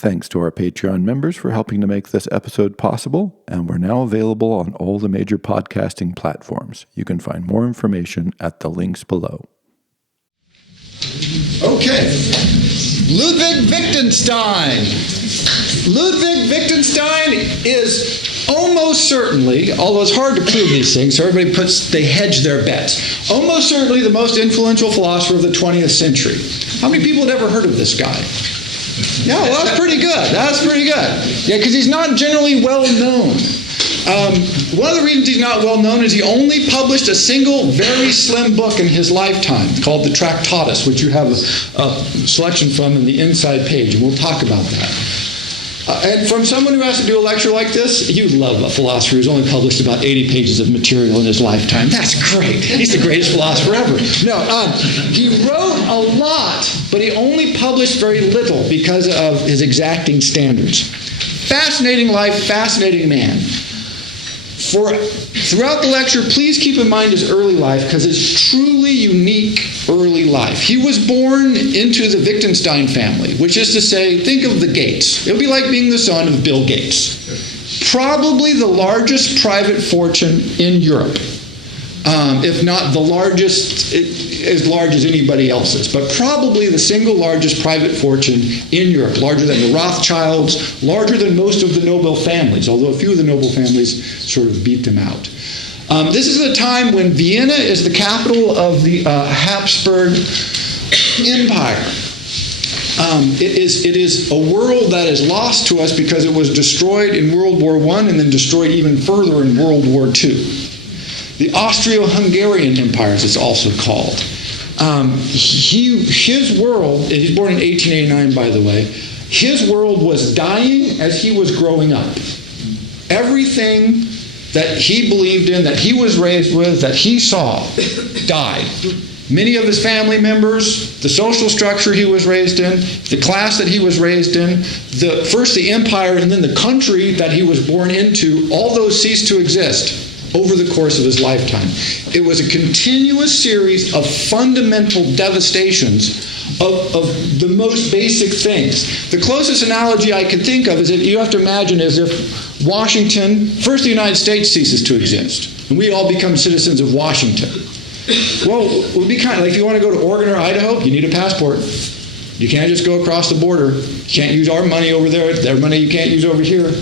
Thanks to our Patreon members for helping to make this episode possible, and we're now available on all the major podcasting platforms. You can find more information at the links below. Okay, Ludwig Wittgenstein. Ludwig Wittgenstein is almost certainly, although it's hard to prove these things, so they hedge their bets, almost certainly the most influential philosopher of the 20th century. How many people had ever heard of this guy? Yeah, well, that's pretty good. Yeah, because he's not generally well known. One of the reasons he's not well known is he only published a single, very slim book in his lifetime called the Tractatus, which you have a selection from in the inside page, and we'll talk about that. And from someone who has to do a lecture like this, you'd love a philosopher who's only published about 80 pages of material in his lifetime. That's great. He's the greatest philosopher ever. No, he wrote a lot, but he only published very little because of his exacting standards. Fascinating life, fascinating man. Throughout the lecture, please keep in mind his early life because it's truly unique early life. He was born into the Wittgenstein family, which is to say, think of the Gates. It would be like being the son of Bill Gates. Probably the largest private fortune in Europe, if not the largest, as large as anybody else's, but probably the single largest private fortune in Europe, larger than the Rothschilds, larger than most of the noble families, although a few of the noble families sort of beat them out. This is a time when Vienna is the capital of the Habsburg Empire. It is a world that is lost to us because it was destroyed in World War I and then destroyed even further in World War II. The Austro-Hungarian Empire, as it's also called. His world, he's born in 1889, by the way, his world was dying as he was growing up. Everything that he believed in, that he was raised with, that he saw, died. Many of his family members, the social structure he was raised in, the class that he was raised in, first the empire and then the country that he was born into, all those ceased to exist over the course of his lifetime. It was a continuous series of fundamental devastations of the most basic things. The closest analogy I can think of is that you have to imagine as if Washington, first the United States ceases to exist, and we all become citizens of Washington. Well, it would be kind of like if you want to go to Oregon or Idaho, you need a passport. You can't just go across the border. You can't use our money over there, their money you can't use over here.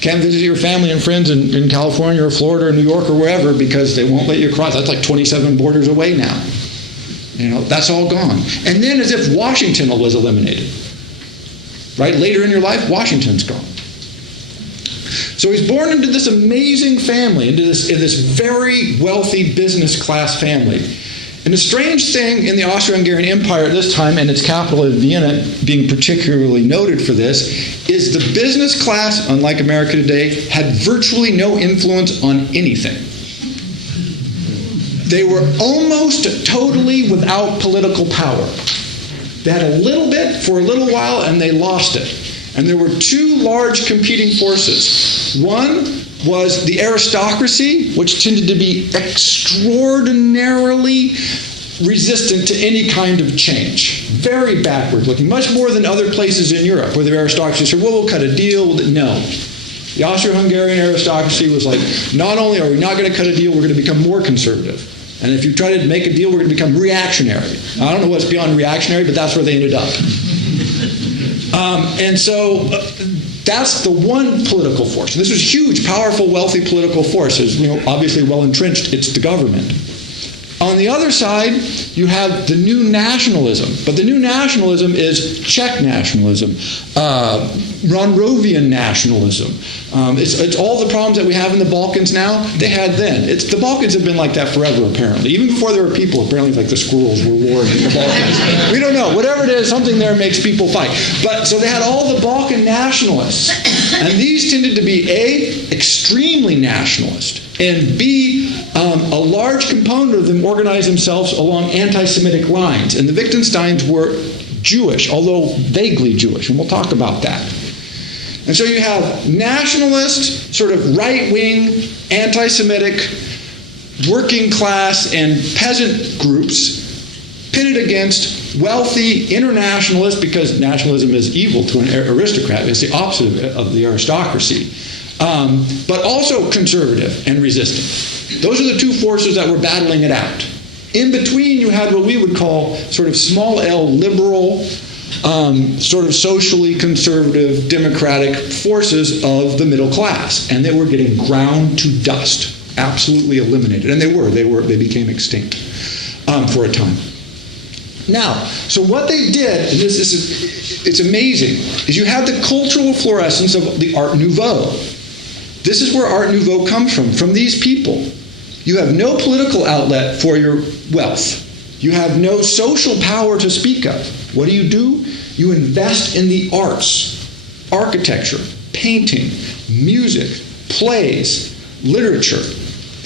Can't visit your family and friends in California or Florida or New York or wherever because they won't let you cross. That's like 27 borders away now. That's all gone. And then as if Washington was eliminated. Right? Later in your life, Washington's gone. So he's born into this amazing family, into this very wealthy business class family. And the strange thing in the Austro-Hungarian Empire at this time, and its capital of Vienna being particularly noted for this, is the business class, unlike America today, had virtually no influence on anything. They were almost totally without political power. They had a little bit for a little while, and they lost it. And there were two large competing forces. One was the aristocracy, which tended to be extraordinarily resistant to any kind of change. Very backward looking, much more than other places in Europe where the aristocracy said, well, we'll cut a deal. No. The Austro-Hungarian aristocracy was like, not only are we not going to cut a deal, we're going to become more conservative. And if you try to make a deal, we're going to become reactionary. Now, I don't know what's beyond reactionary, but that's where they ended up. And so that's the one political force. And this was a huge, powerful, wealthy political force. It's, obviously well entrenched. It's the government. On the other side, you have the new nationalism. But the new nationalism is Czech nationalism, Monrovian nationalism. It's all the problems that we have in the Balkans now, they had then. The Balkans have been like that forever, apparently. Even before there were people, apparently like the squirrels were warring in the Balkans. We don't know. Whatever it is, something there makes people fight. But so they had all the Balkan nationalists. And these tended to be, A, extremely nationalist, and B, a large component of them organized themselves along anti-Semitic lines. And the Wittgensteins were Jewish, although vaguely Jewish, and we'll talk about that. And so you have nationalist, sort of right-wing, anti-Semitic, working class and peasant groups pitted against wealthy, internationalist, because nationalism is evil to an aristocrat. It's the opposite of the aristocracy. But also conservative and resistant. Those are the two forces that were battling it out. In between, you had what we would call sort of small L liberal, sort of socially conservative, democratic forces of the middle class. And they were getting ground to dust, absolutely eliminated. And they became extinct for a time. Now, so what they did, and it's amazing, is you have the cultural fluorescence of the Art Nouveau. This is where Art Nouveau comes from these people. You have no political outlet for your wealth. You have no social power to speak of. What do? You invest in the arts, architecture, painting, music, plays, literature.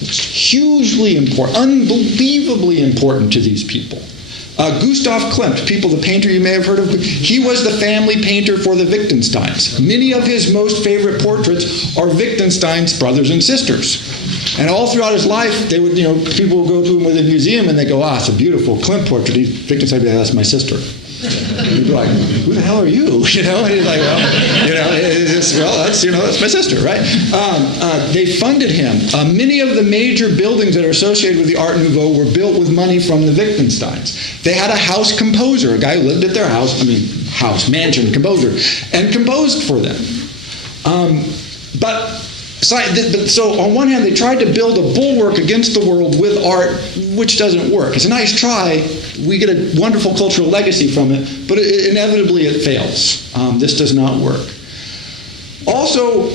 It's hugely important, unbelievably important to these people. Gustav Klimt, the painter you may have heard of, he was the family painter for the Wittgensteins. Many of his most favorite portraits are Wittgenstein's brothers and sisters. And all throughout his life, they would, people would go to him with a museum and they go, it's a beautiful Klimt portrait. Wittgenstein would be like, that's my sister. And he'd be like, who the hell are you? And he's like, that's my sister, right? They funded him. Many of the major buildings that are associated with the Art Nouveau were built with money from the Wittgensteins. They had a house composer, a guy who lived at their mansion composer, and composed for them. So on one hand, they tried to build a bulwark against the world with art, which doesn't work. It's a nice try. We get a wonderful cultural legacy from it, but inevitably it fails. This does not work. Also,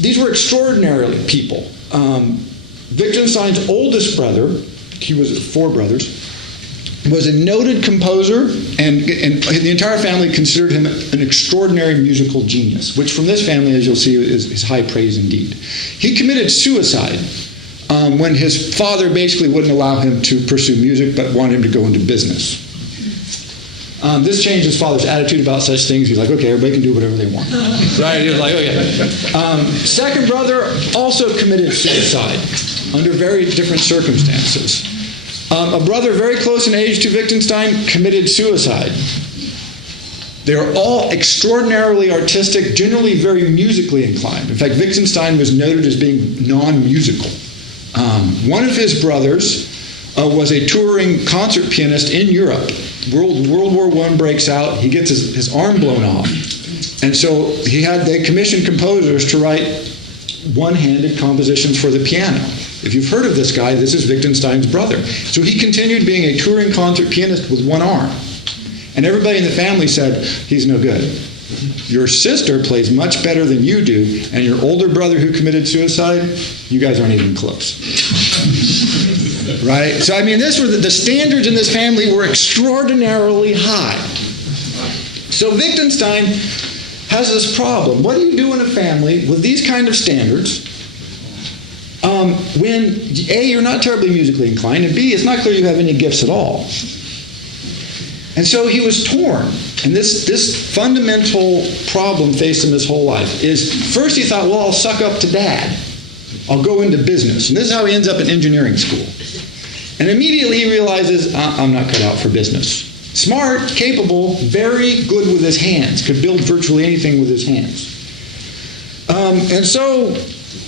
these were extraordinary people. Wittgenstein's oldest brother, he was 4 brothers, was a noted composer, and the entire family considered him an extraordinary musical genius, which from this family, as you'll see, is high praise indeed. He committed suicide when his father basically wouldn't allow him to pursue music, but wanted him to go into business. This changed his father's attitude about such things. He's like, okay, everybody can do whatever they want. Right? He was like, okay. Second brother also committed suicide under very different circumstances. A brother very close in age to Wittgenstein committed suicide. They are all extraordinarily artistic, generally very musically inclined. In fact, Wittgenstein was noted as being non-musical. One of his brothers was a touring concert pianist in Europe. World War I breaks out. He gets his arm blown off. And so they commissioned composers to write one-handed compositions for the piano. If you've heard of this guy, this is Wittgenstein's brother. So he continued being a touring concert pianist with one arm. And everybody in the family said, he's no good. Your sister plays much better than you do, and your older brother who committed suicide, you guys aren't even close. Right? So, the standards in this family were extraordinarily high. So Wittgenstein has this problem. What do you do in a family with these kind of standards when A, you're not terribly musically inclined, and B, it's not clear you have any gifts at all? And so he was torn. And this fundamental problem faced him his whole life is, first he thought, well, I'll suck up to Dad. I'll go into business. And this is how he ends up in engineering school. And immediately he realizes, I'm not cut out for business. Smart, capable, very good with his hands, could build virtually anything with his hands. And so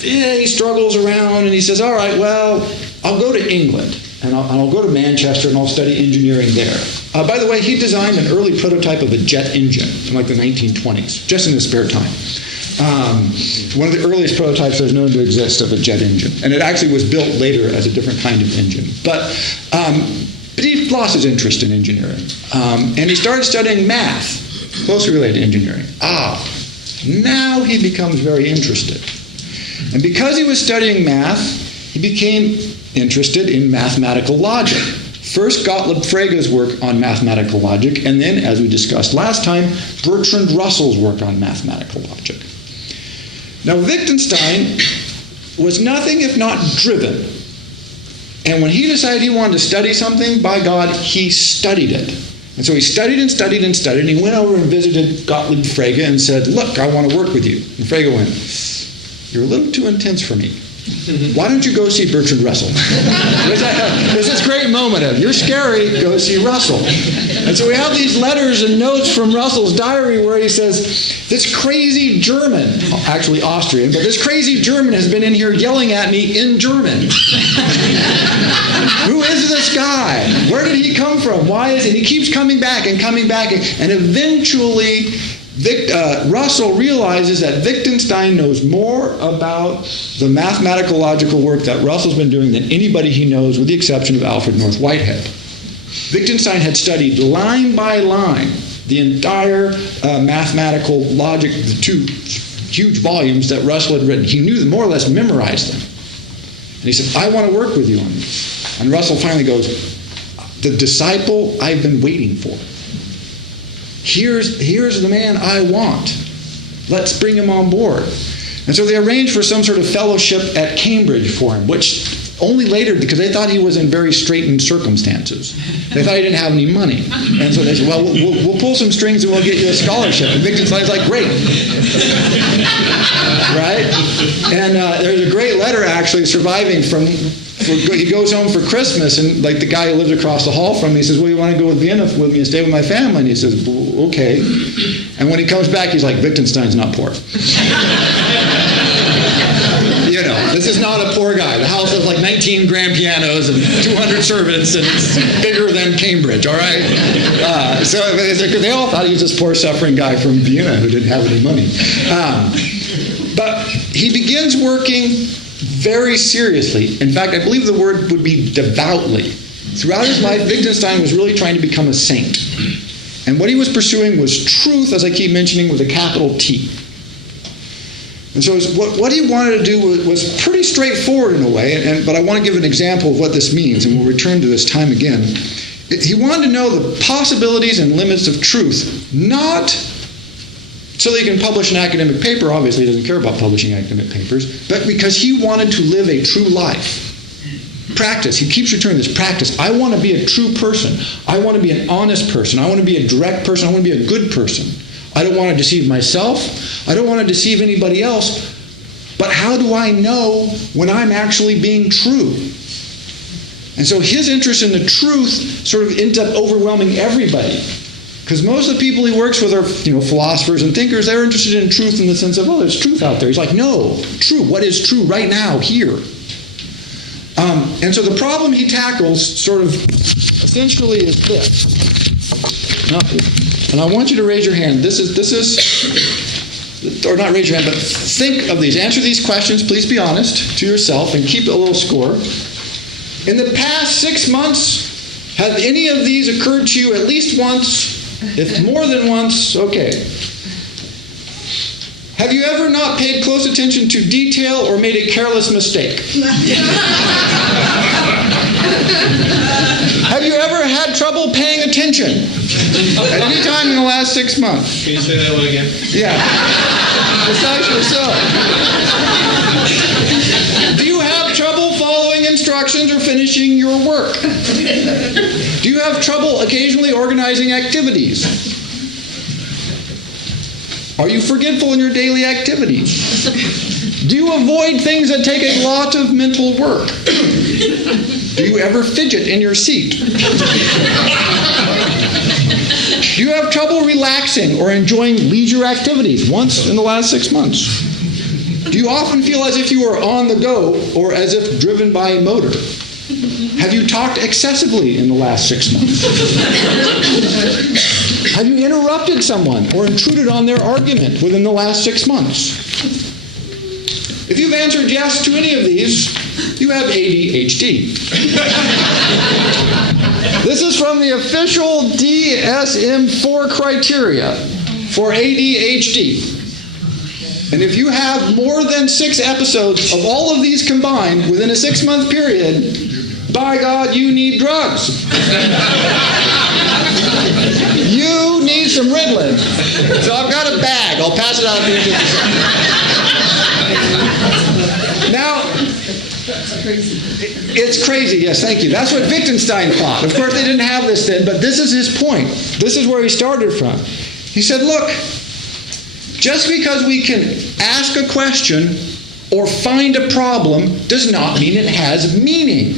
he struggles around and he says, all right, well, I'll go to England and I'll go to Manchester and I'll study engineering there. By the way, he designed an early prototype of a jet engine in like the 1920s, just in his spare time. One of the earliest prototypes that is known to exist of a jet engine. And it actually was built later as a different kind of engine. But he lost his interest in engineering. And he started studying math, closely related to engineering. Now he becomes very interested. And because he was studying math, he became interested in mathematical logic. First, Gottlieb Frege's work on mathematical logic, and then, as we discussed last time, Bertrand Russell's work on mathematical logic. Now, Wittgenstein was nothing if not driven. And when he decided he wanted to study something, by God, he studied it. And so he studied and studied and studied, and he went over and visited Gottlieb Frege and said, look, I want to work with you. And Frege went, you're a little too intense for me. why don't you go see Bertrand Russell? There's this great moment of, you're scary, go see Russell. And so we have these letters and notes from Russell's diary where he says, this crazy German, actually Austrian, but this crazy German has been in here yelling at me in German. Who is this guy? Where did he come from? Why is it? He keeps coming back and coming back. And eventually, Russell realizes that Wittgenstein knows more about the mathematical logical work that Russell's been doing than anybody he knows, with the exception of Alfred North Whitehead. Wittgenstein had studied line by line the entire mathematical logic, the two huge volumes that Russell had written. He knew them, more or less memorized them. And he said, I want to work with you on this. And Russell finally goes, the disciple I've been waiting for. Here's the man I want. Let's bring him on board. And so they arranged for some sort of fellowship at Cambridge for him, which only later, because they thought he was in very straitened circumstances. They thought he didn't have any money. And so they said, well, we'll pull some strings and we'll get you a scholarship. And Wittgenstein's like, great. Right? And there's a great letter actually surviving from, he goes home for Christmas, and like the guy who lives across the hall from me, he says, well, you want to go to Vienna with me and stay with my family? And he says, well, okay. And when he comes back, he's like, Wittgenstein's not poor. You know, this is not a poor guy. The house has like 19 grand pianos and 200 servants, and it's bigger than Cambridge, all right? So they all thought he was this poor, suffering guy from Vienna who didn't have any money. But he begins working very seriously. In fact, I believe the word would be devoutly. Throughout his life, Wittgenstein was really trying to become a saint. And what he was pursuing was truth, as I keep mentioning, with a capital T. And so what he wanted to do was pretty straightforward in a way, but I want to give an example of what this means, and we'll return to this time again. He wanted to know the possibilities and limits of truth, not so that he can publish an academic paper. Obviously, he doesn't care about publishing academic papers, but because he wanted to live a true life. Practice. He keeps returning this practice. I want to be a true person. I want to be an honest person. I want to be a direct person. I want to be a good person. I don't want to deceive myself. I don't want to deceive anybody else. But how do I know when I'm actually being true? And so his interest in the truth sort of ends up overwhelming everybody. Because most of the people he works with are, philosophers and thinkers. They're interested in truth in the sense of, there's truth out there. He's like, no, true. What is true right now, here? And so the problem he tackles sort of essentially is this. Now, and I want you to raise your hand. This is, or not raise your hand, but think of these. Answer these questions. Please be honest to yourself and keep a little score. In the past 6 months, have any of these occurred to you at least once? If more than once, okay. Have you ever not paid close attention to detail or made a careless mistake? Have you ever had trouble paying attention at any time in the last 6 months? Can you say that one again? Yeah. Precisely so. Do you have trouble following instructions or finishing your work? Do you have trouble occasionally organizing activities? Are you forgetful in your daily activities? Do you avoid things that take a lot of mental work? Do you ever fidget in your seat? Do you have trouble relaxing or enjoying leisure activities once in the last 6 months? Do you often feel as if you are on the go or as if driven by a motor? Have you talked excessively in the last 6 months? Have you interrupted someone or intruded on their argument within the last 6 months? If you've answered yes to any of these, you have ADHD. This is from the official DSM-4 criteria for ADHD. And if you have more than 6 episodes of all of these combined within a 6-month period, by God, you need drugs. You need some Ritalin. So I've got a bag. I'll pass it out to you. Now, it's crazy. Yes, thank you. That's what Wittgenstein thought. Of course, they didn't have this then, but this is his point. This is where he started from. He said, look, just because we can ask a question or find a problem does not mean it has meaning.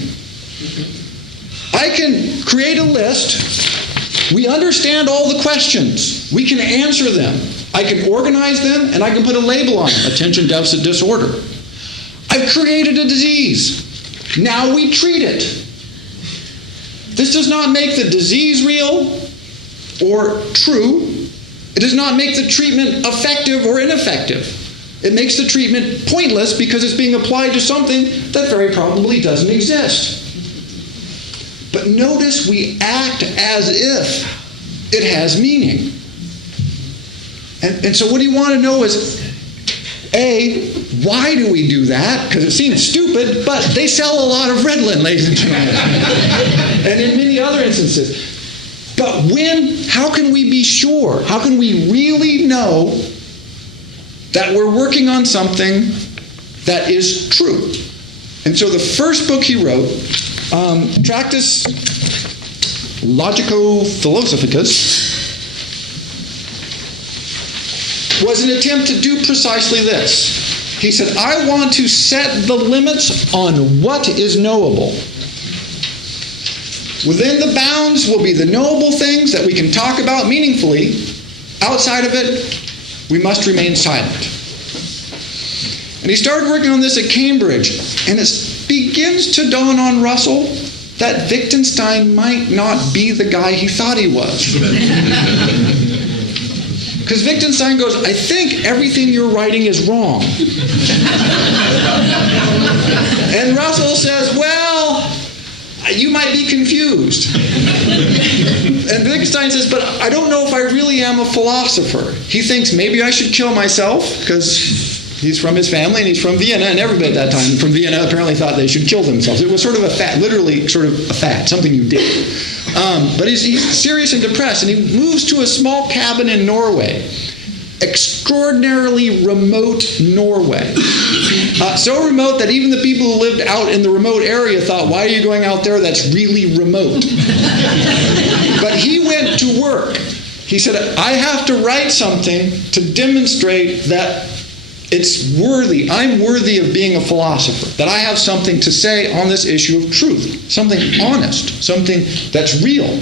I can create a list. We understand all the questions. We can answer them. I can organize them, and I can put a label on them. Attention deficit disorder. I've created a disease. Now we treat it. This does not make the disease real or true. It does not make the treatment effective or ineffective. It makes the treatment pointless because it's being applied to something that very probably doesn't exist. But notice we act as if it has meaning. And so what do you want to know is, A, why do we do that? Because it seems stupid, but they sell a lot of Ritalin, ladies and gentlemen. And in many other instances. But how can we be sure? How can we really know that we're working on something that is true? And so the first book he wrote, Tractus Logico-Philosophicus, was an attempt to do precisely this. He said, I want to set the limits on what is knowable. Within the bounds will be the knowable things that we can talk about meaningfully. Outside of it, we must remain silent. And he started working on this at Cambridge, and it begins to dawn on Russell that Wittgenstein might not be the guy he thought he was. Because Wittgenstein goes, I think everything you're writing is wrong. And Russell says, well, you might be confused. And Wittgenstein says, but I don't know if I really am a philosopher. He thinks maybe I should kill myself, because he's from his family and he's from Vienna, and everybody at that time from Vienna apparently thought they should kill themselves. It was sort of a fad, literally sort of a fad, something you did. But he's serious and depressed, and he moves to a small cabin in Norway. Extraordinarily remote Norway. So remote that even the people who lived out in the remote area thought, why are you going out there? That's really remote. But he went to work. He said, I have to write something to demonstrate that it's worthy. I'm worthy of being a philosopher. That I have something to say on this issue of truth. Something honest. Something that's real.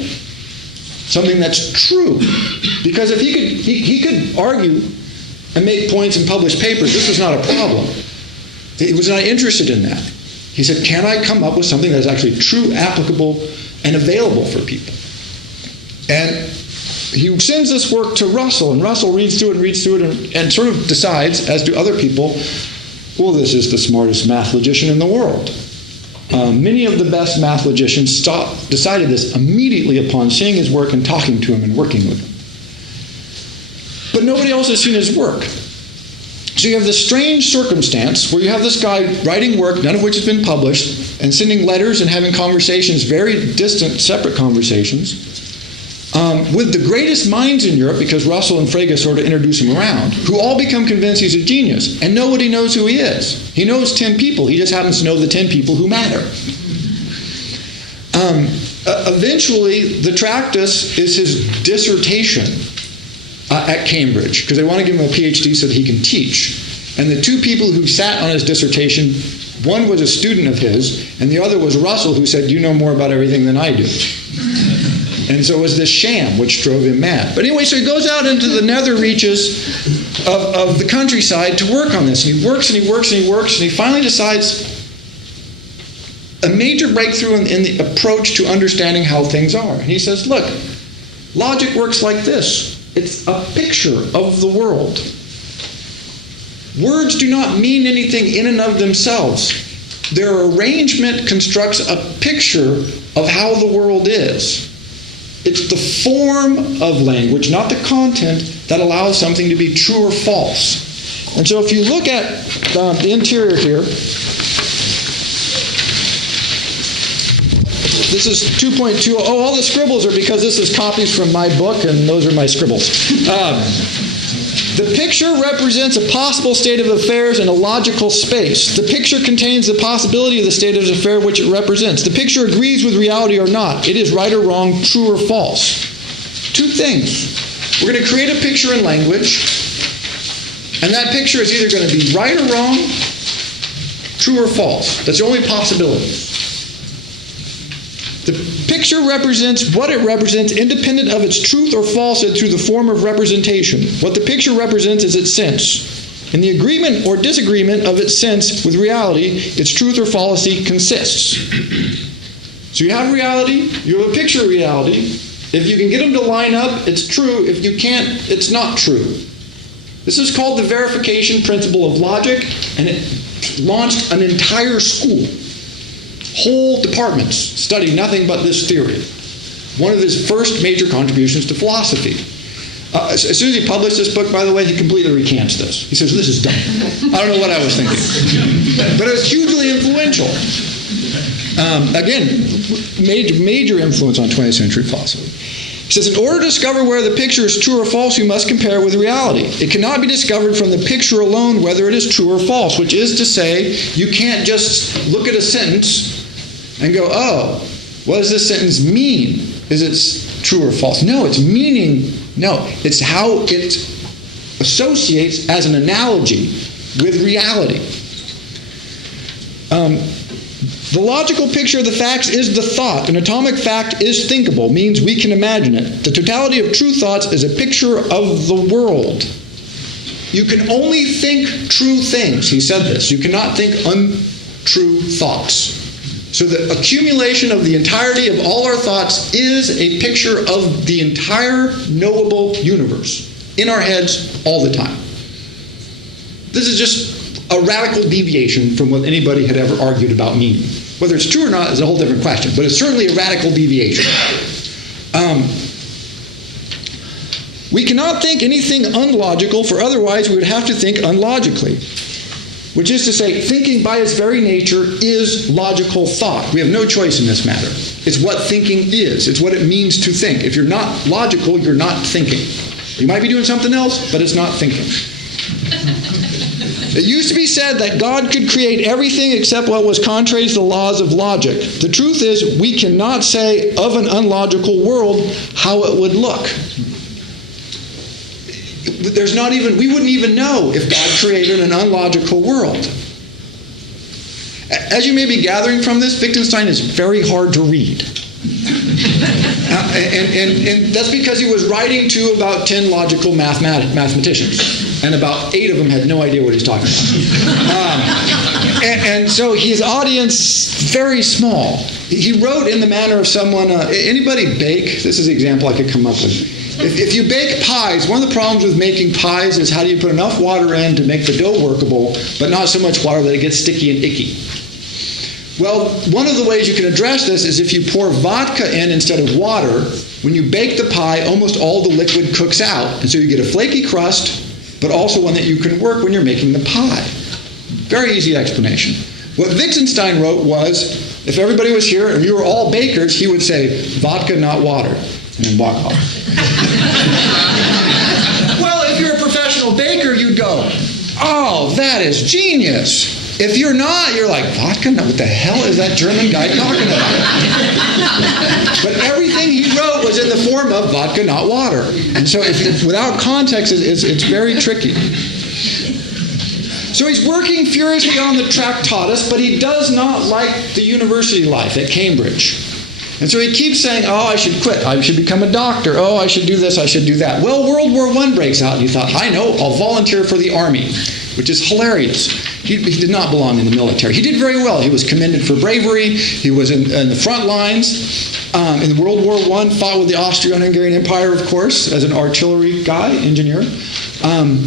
Something that's true. Because if he could argue and make points and publish papers, this was not a problem. He was not interested in that. He said, can I come up with something that is actually true, applicable, and available for people? And he sends this work to Russell, and Russell reads through it and sort of decides, as do other people, well, this is the smartest math logician in the world. Many of the best math logicians decided this immediately upon seeing his work and talking to him and working with him. But nobody else has seen his work. So you have this strange circumstance where you have this guy writing work, none of which has been published, and sending letters and having conversations, very distant, separate conversations, with the greatest minds in Europe, because Russell and Frege sort of introduce him around, who all become convinced he's a genius, and nobody knows who he is. He knows 10 people. He just happens to know the 10 people who matter. Eventually, the Tractus is his dissertation at Cambridge, because they want to give him a PhD so that he can teach. And the two people who sat on his dissertation, one was a student of his, and the other was Russell, who said, you know more about everything than I do. And so it was this sham which drove him mad. But anyway, so he goes out into the nether reaches of the countryside to work on this. And he works and he works and he works, and he finally decides a major breakthrough in the approach to understanding how things are. And he says, look, logic works like this. It's a picture of the world. Words do not mean anything in and of themselves. Their arrangement constructs a picture of how the world is. It's the form of language, not the content, that allows something to be true or false. And so if you look at the interior here, this is 2.2. Oh, all the scribbles are because this is copies from my book, and those are my scribbles. The picture represents a possible state of affairs in a logical space. The picture contains the possibility of the state of affairs which it represents. The picture agrees with reality or not. It is right or wrong, true or false. Two things. We're going to create a picture in language, and that picture is either going to be right or wrong, true or false. That's the only possibility. The picture represents what it represents independent of its truth or falsehood through the form of representation. What the picture represents is its sense. In the agreement or disagreement of its sense with reality, its truth or falsity consists. So you have reality, you have a picture of reality. If you can get them to line up, it's true. If you can't, it's not true. This is called the verification principle of logic, and it launched an entire school. Whole departments study nothing but this theory. One of his first major contributions to philosophy. As soon as he published this book, by the way, he completely recants this. He says, this is dumb. I don't know what I was thinking. But it was hugely influential. Again, major influence on 20th century philosophy. He says, in order to discover whether the picture is true or false, you must compare it with reality. It cannot be discovered from the picture alone whether it is true or false, which is to say, you can't just look at a sentence and go, oh, what does this sentence mean? Is it true or false? No, it's meaning, no, it's how it associates as an analogy with reality. The logical picture of the facts is the thought. An atomic fact is thinkable, means we can imagine it. The totality of true thoughts is a picture of the world. You can only think true things. He said this. You cannot think untrue thoughts. So the accumulation of the entirety of all our thoughts is a picture of the entire knowable universe in our heads all the time. This is just a radical deviation from what anybody had ever argued about meaning. Whether it's true or not is a whole different question, but it's certainly a radical deviation. We cannot think anything unlogical, for otherwise we would have to think unlogically. Which is to say, thinking by its very nature is logical thought. We have no choice in this matter. It's what thinking is. It's what it means to think. If you're not logical, you're not thinking. You might be doing something else, but it's not thinking. It used to be said that God could create everything except what was contrary to the laws of logic. The truth is, we cannot say of an unlogical world how it would look. We wouldn't even know if God created an unlogical world. As you may be gathering from this, Wittgenstein is very hard to read. And that's because he was writing to about 10 logical mathematicians. And about 8 of them had no idea what he's talking about. And so his audience, very small. He wrote in the manner of someone, anybody bake? This is the example I could come up with. If you bake pies, one of the problems with making pies is how do you put enough water in to make the dough workable, but not so much water that it gets sticky and icky. Well, one of the ways you can address this is if you pour vodka in instead of water, when you bake the pie, almost all the liquid cooks out. And so you get a flaky crust, but also one that you can work when you're making the pie. Very easy explanation. What Wittgenstein wrote was, if everybody was here and you were all bakers, he would say, vodka, not water, and then walk off. Well, if you're a professional baker, you'd go, oh, that is genius. If you're not, you're like, vodka? No, what the hell is that German guy talking about? But everything he wrote was in the form of vodka, not water. And so without context, it's very tricky. So he's working furiously on the Tractatus, but he does not like the university life at Cambridge. And so he keeps saying, oh, I should quit. I should become a doctor. Oh, I should do this. I should do that. Well, World War I breaks out, and he thought, I know, I'll volunteer for the army, which is hilarious. He did not belong in the military. He did very well. He was commended for bravery. He was in the front lines in World War I, fought with the Austro-Hungarian Empire, of course, as an artillery guy, engineer. And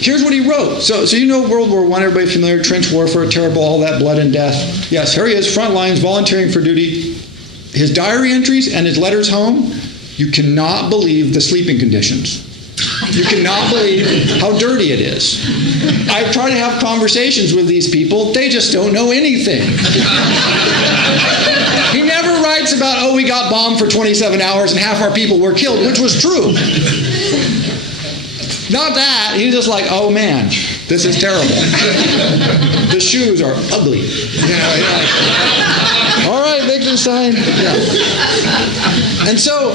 here's what he wrote. So you know World War I, everybody familiar, trench warfare, terrible, all that blood and death. Yes, here he is, front lines, volunteering for duty. His diary entries and his letters home, you cannot believe the sleeping conditions. You cannot believe how dirty it is. I've tried to have conversations with these people. They just don't know anything. He never writes about, oh, we got bombed for 27 hours and half our people were killed, which was true. Not that. He's just like, oh, man, this is terrible. The shoes are ugly. All right, Wittgenstein. Yeah. And so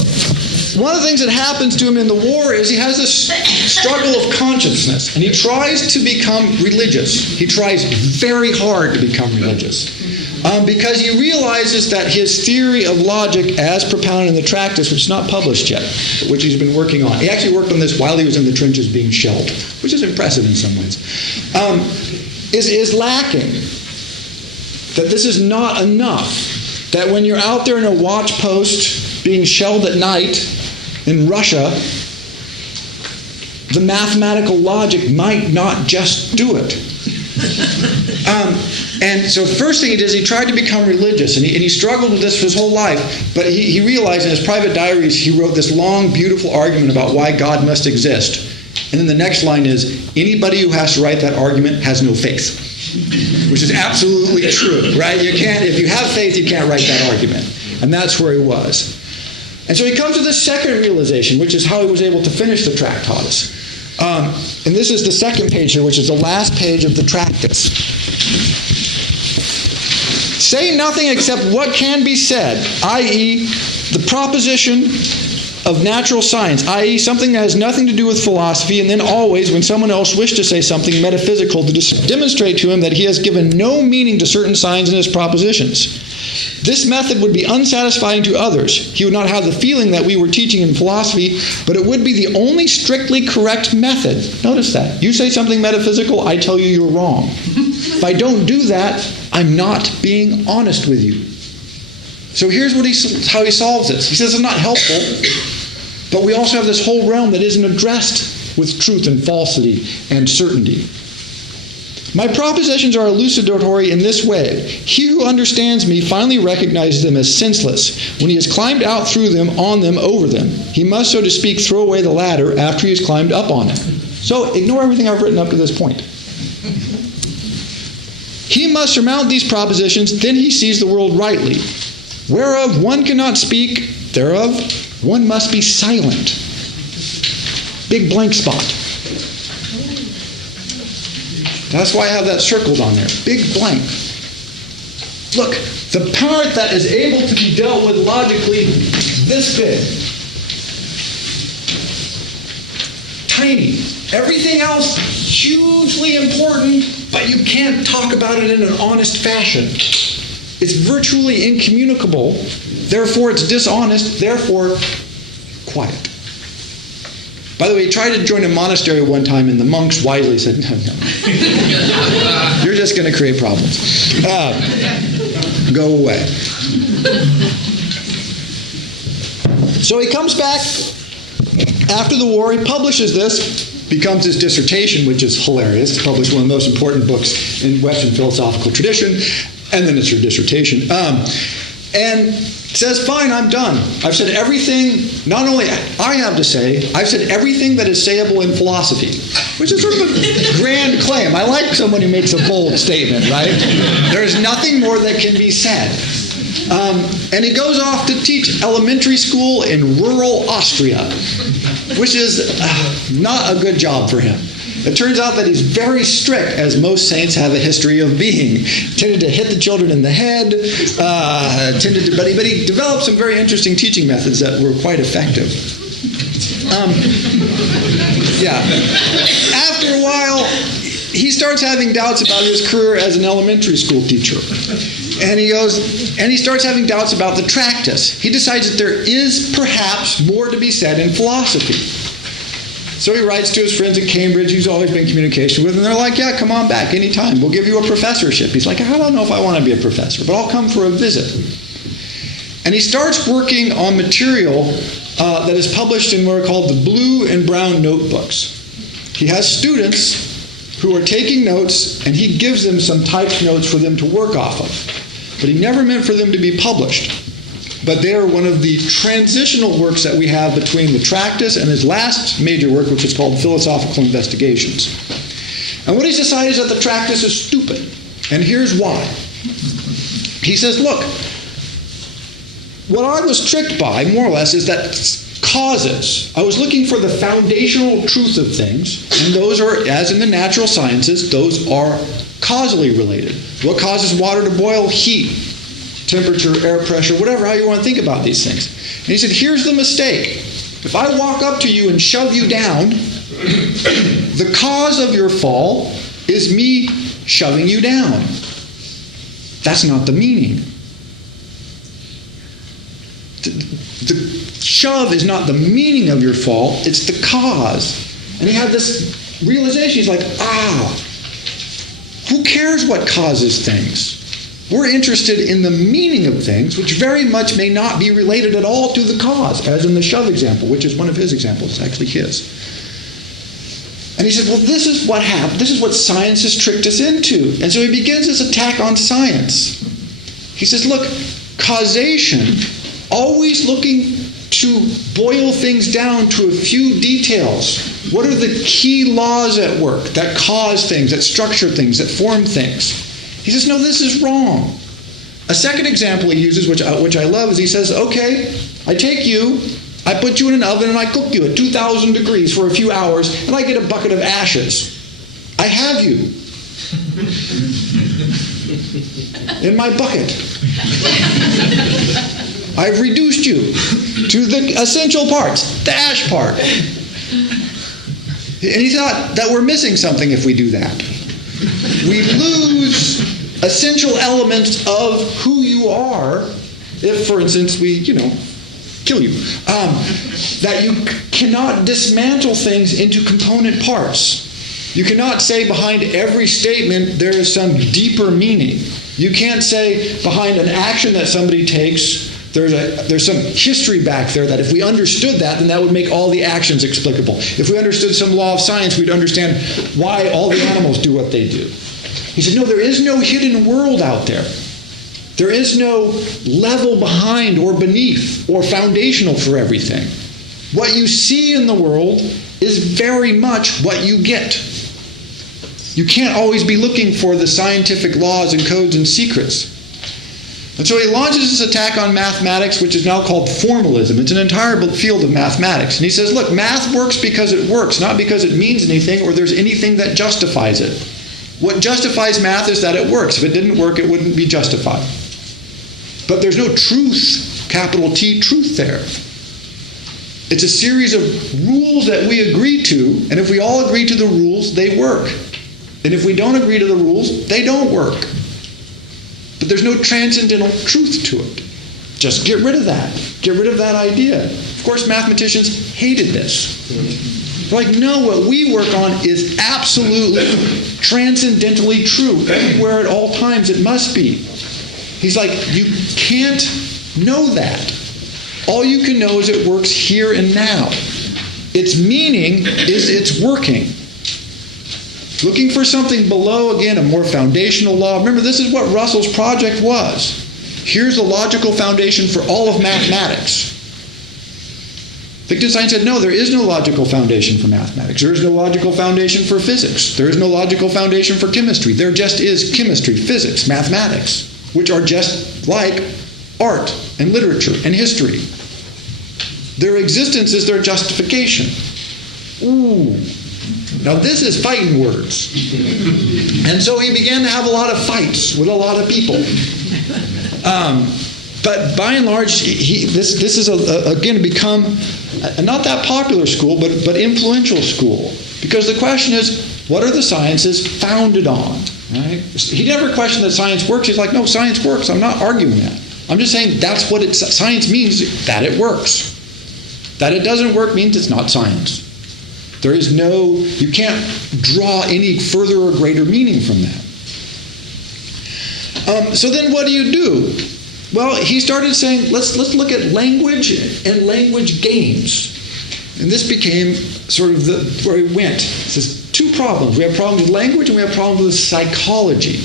one of the things that happens to him in the war is he has this struggle of consciousness, and he tries to become religious. He tries very hard to become religious. Because he realizes that his theory of logic, as propounded in the Tractus, which is not published yet, but which he's been working on. He actually worked on this while he was in the trenches being shelled, which is impressive in some ways, is lacking. That this is not enough. That when you're out there in a watch post being shelled at night in Russia, the mathematical logic might not just do it. And so first thing he did is he tried to become religious, and he struggled with this his whole life, but he realized in his private diaries he wrote this long, beautiful argument about why God must exist. And then the next line is, anybody who has to write that argument has no faith. Which is absolutely true, right? You can't, if you have faith, you can't write that argument. And that's where he was. And so he comes to the second realization, which is how he was able to finish the Tractatus. And this is the second page here, which is the last page of the Tractus. Say nothing except what can be said, i.e., the proposition of natural science, i.e., something that has nothing to do with philosophy, and then always, when someone else wished to say something metaphysical, to demonstrate to him that he has given no meaning to certain signs in his propositions. This method would be unsatisfying to others. He would not have the feeling that we were teaching in philosophy, but it would be the only strictly correct method. Notice that. You say something metaphysical, I tell you you're wrong. If I don't do that, I'm not being honest with you. So here's how he solves this. He says it's not helpful, but we also have this whole realm that isn't addressed with truth and falsity and certainty. My propositions are elucidatory in this way. He who understands me finally recognizes them as senseless. When he has climbed out through them, on them, over them, he must, so to speak, throw away the ladder after he has climbed up on it. So ignore everything I've written up to this point. He must surmount these propositions, then he sees the world rightly. Whereof one cannot speak, thereof one must be silent. Big blank spot. That's why I have that circled on there. Big blank. Look, the part that is able to be dealt with logically, this big. Tiny. Everything else, hugely important, but you can't talk about it in an honest fashion. It's virtually incommunicable, therefore it's dishonest, therefore quiet. By the way, he tried to join a monastery one time, and the monks wisely said, no. You're just going to create problems. Go away. So he comes back after the war. He publishes this, becomes his dissertation, which is hilarious. He published one of the most important books in Western philosophical tradition, and then it's your dissertation. And says, fine, I'm done. I've said everything, not only I have to say, I've said everything that is sayable in philosophy, which is sort of a grand claim. I like someone who makes a bold statement, right? There's nothing more that can be said. And he goes off to teach elementary school in rural Austria, which is not a good job for him. It turns out that he's very strict, as most saints have a history of being. Tended to hit the children in the head, but he developed some very interesting teaching methods that were quite effective. After a while, he starts having doubts about his career as an elementary school teacher. And he starts having doubts about the Tractus. He decides that there is perhaps more to be said in philosophy. So he writes to his friends at Cambridge, he's always been in communication with, and they're like, yeah, come on back anytime. We'll give you a professorship. He's like, I don't know if I want to be a professor, but I'll come for a visit. And he starts working on material that is published in what are called the blue and brown notebooks. He has students who are taking notes, and he gives them some typed notes for them to work off of. But he never meant for them to be published. But they are one of the transitional works that we have between the Tractus and his last major work, which is called Philosophical Investigations. And what he's decided is that the Tractus is stupid. And here's why. He says, look, what I was tricked by, more or less, is that causes. I was looking for the foundational truth of things, and those are, as in the natural sciences, those are causally related. What causes water to boil? Heat. Temperature, air pressure, whatever, how you want to think about these things. And he said, here's the mistake. If I walk up to you and shove you down, the cause of your fall is me shoving you down. That's not the meaning. The shove is not the meaning of your fall, it's the cause. And he had this realization, he's like, who cares what causes things? We're interested in the meaning of things, which very much may not be related at all to the cause, as in the shove example, which is one of his examples. It's actually his. And he said, well, this is what happened. This is what science has tricked us into. And so he begins this attack on science. He says, look, causation, always looking to boil things down to a few details. What are the key laws at work that cause things, that structure things, that form things? He says, no, this is wrong. A second example he uses, which I love, is he says, okay, I take you, I put you in an oven and I cook you at 2,000 degrees for a few hours, and I get a bucket of ashes. I have you in my bucket. I've reduced you to the essential parts, the ash part. And he thought that we're missing something if we do that. We lose essential elements of who you are if, for instance, we, kill you. That you cannot dismantle things into component parts. You cannot say behind every statement there is some deeper meaning. You can't say behind an action that somebody takes there's some history back there that if we understood that, then that would make all the actions explicable. If we understood some law of science, we'd understand why all the animals do what they do. He said, no, there is no hidden world out there. There is no level behind or beneath or foundational for everything. What you see in the world is very much what you get. You can't always be looking for the scientific laws and codes and secrets. And so he launches this attack on mathematics, which is now called formalism. It's an entire field of mathematics. And he says, look, math works because it works, not because it means anything or there's anything that justifies it. What justifies math is that it works. If it didn't work, it wouldn't be justified. But there's no truth, capital T, truth there. It's a series of rules that we agree to, and if we all agree to the rules, they work. And if we don't agree to the rules, they don't work. But there's no transcendental truth to it. Just get rid of that. Get rid of that idea. Of course, mathematicians hated this. They're like, no, what we work on is absolutely transcendentally true. Everywhere at all times it must be. He's like, you can't know that. All you can know is it works here and now. Its meaning is it's working. Looking for something below, again, a more foundational law. Remember, this is what Russell's project was. Here's the logical foundation for all of mathematics. Wittgenstein said, no, there is no logical foundation for mathematics. There is no logical foundation for physics. There is no logical foundation for chemistry. There just is chemistry, physics, mathematics, which are just like art and literature and history. Their existence is their justification. Ooh. Now this is fighting words. And so he began to have a lot of fights with a lot of people. But by and large, this is again become not that popular school, but influential school. Because the question is, what are the sciences founded on? Right? He never questioned that science works. He's like, no, science works. I'm not arguing that. I'm just saying that's what science means, that it works. That it doesn't work means it's not science. There is you can't draw any further or greater meaning from that. So then what do? Well, he started saying, let's look at language and language games. And this became sort of where he went. He says, two problems. We have problems with language and we have problems with psychology.